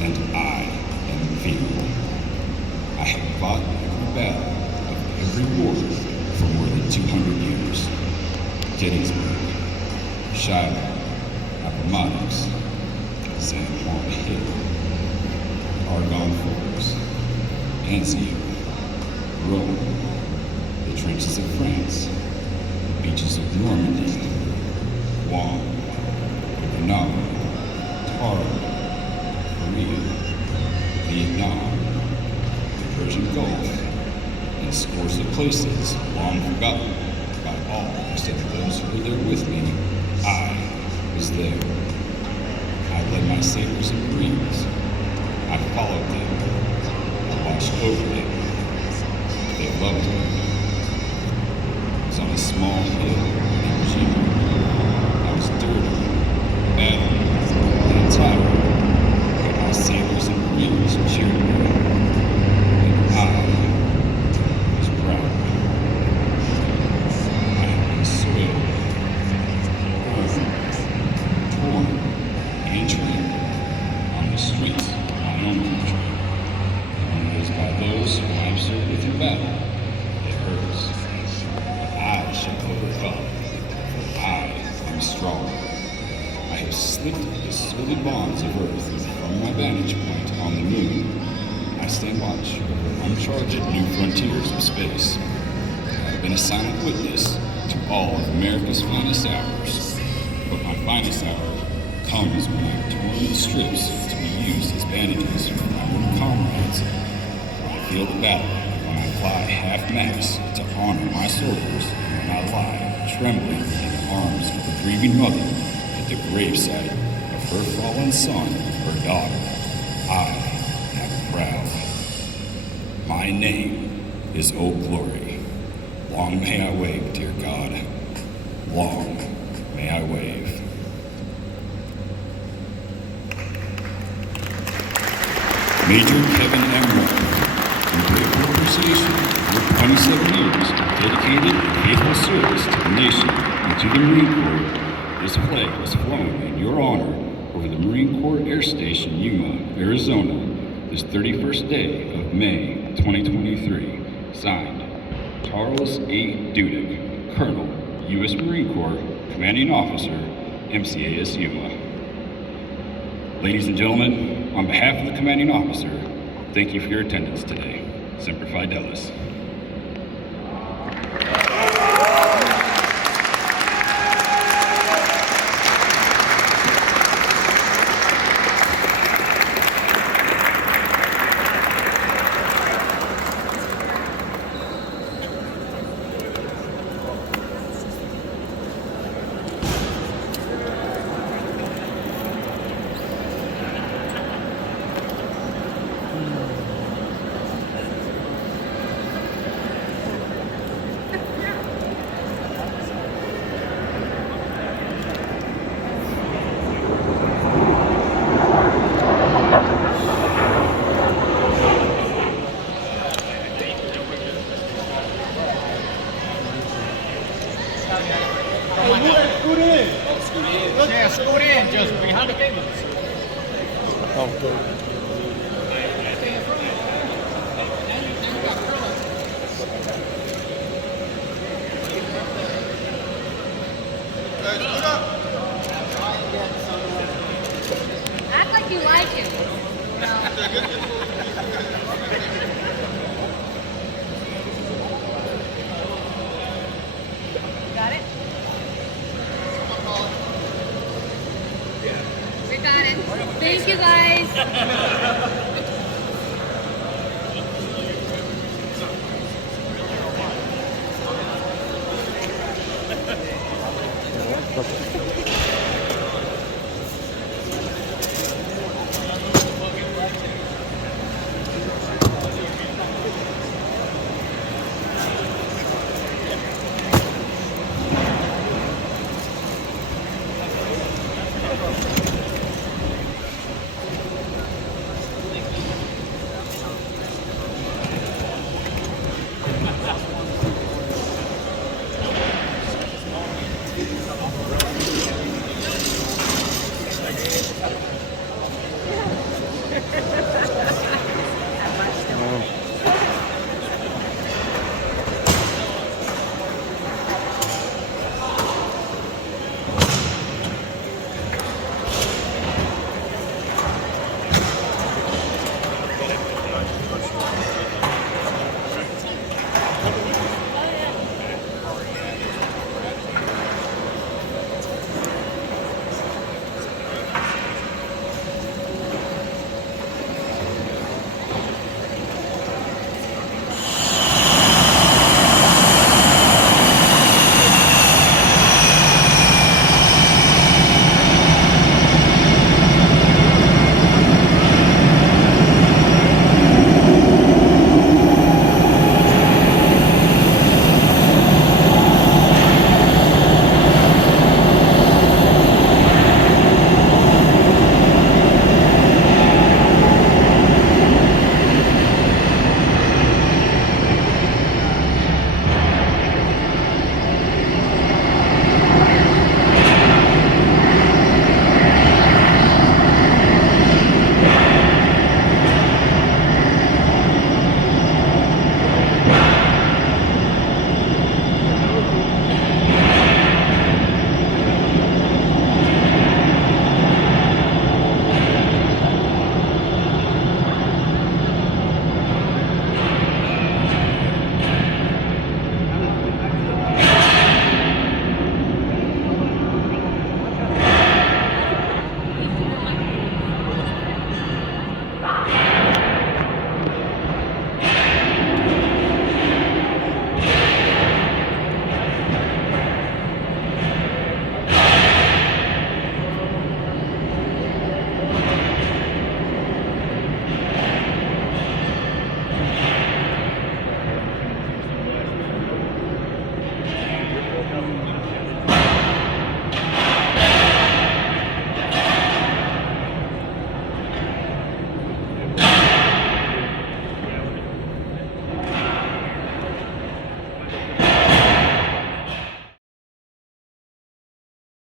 And I am feared. I have fought every battle of every war for more than 200 years. Gettysburg, Shiloh, Appomattox, San Juan Hill, Argonne Forks, Antietam, Rome, the trenches of France, the beaches of Normandy, Guam, Okinawa, Taro, Korea, Vietnam, the Persian Gulf, and scores of places long forgotten by all except those who were there with me. I was there. I led my sailors and Marines. I followed them. I watched over them. They loved me. I was on a small hill in Iwo Jima. I was dirty, battered, and tired, but my sailors and Marines cheered me. And I was proud. I had been soiled, torn, and trampled on the streets of my own country. And it is by those who I have served with in battle, it hurts. But I shall overcome, for I am strong. I have slipped the sordid bonds of earth from my vantage point on the moon. I stand watch over uncharted new frontiers of space. I have been a silent witness to all of America's finest hours. But my finest hour comes when I am torn in strips to be used as bandages for my own comrades. When I feel the battle, when I fly half-mast to honor my soldiers, and when I lie trembling in the arms of a grieving mother at the gravesite of her fallen son or daughter, I am proud. My name is Old Glory. Long may I wave, dear God. Long may I wave. Major Kevin M. Relph, in grateful appreciation for 27 years of dedicated and faithful service to the nation and to the Marine Corps, this flag was flown in your honor over the Marine Corps Air Station, Yuma, Arizona, this 31st day of May 2023. Signed, Charles A. Dudek, Colonel, U.S. Marine Corps, Commanding Officer, MCAS Yuma. Ladies and gentlemen, on behalf of the Commanding Officer, thank you for your attendance today. Semper Fidelis. Yeah, scoot in, just behind the gate. Act like you like it. Got it? We got it. Thank you guys.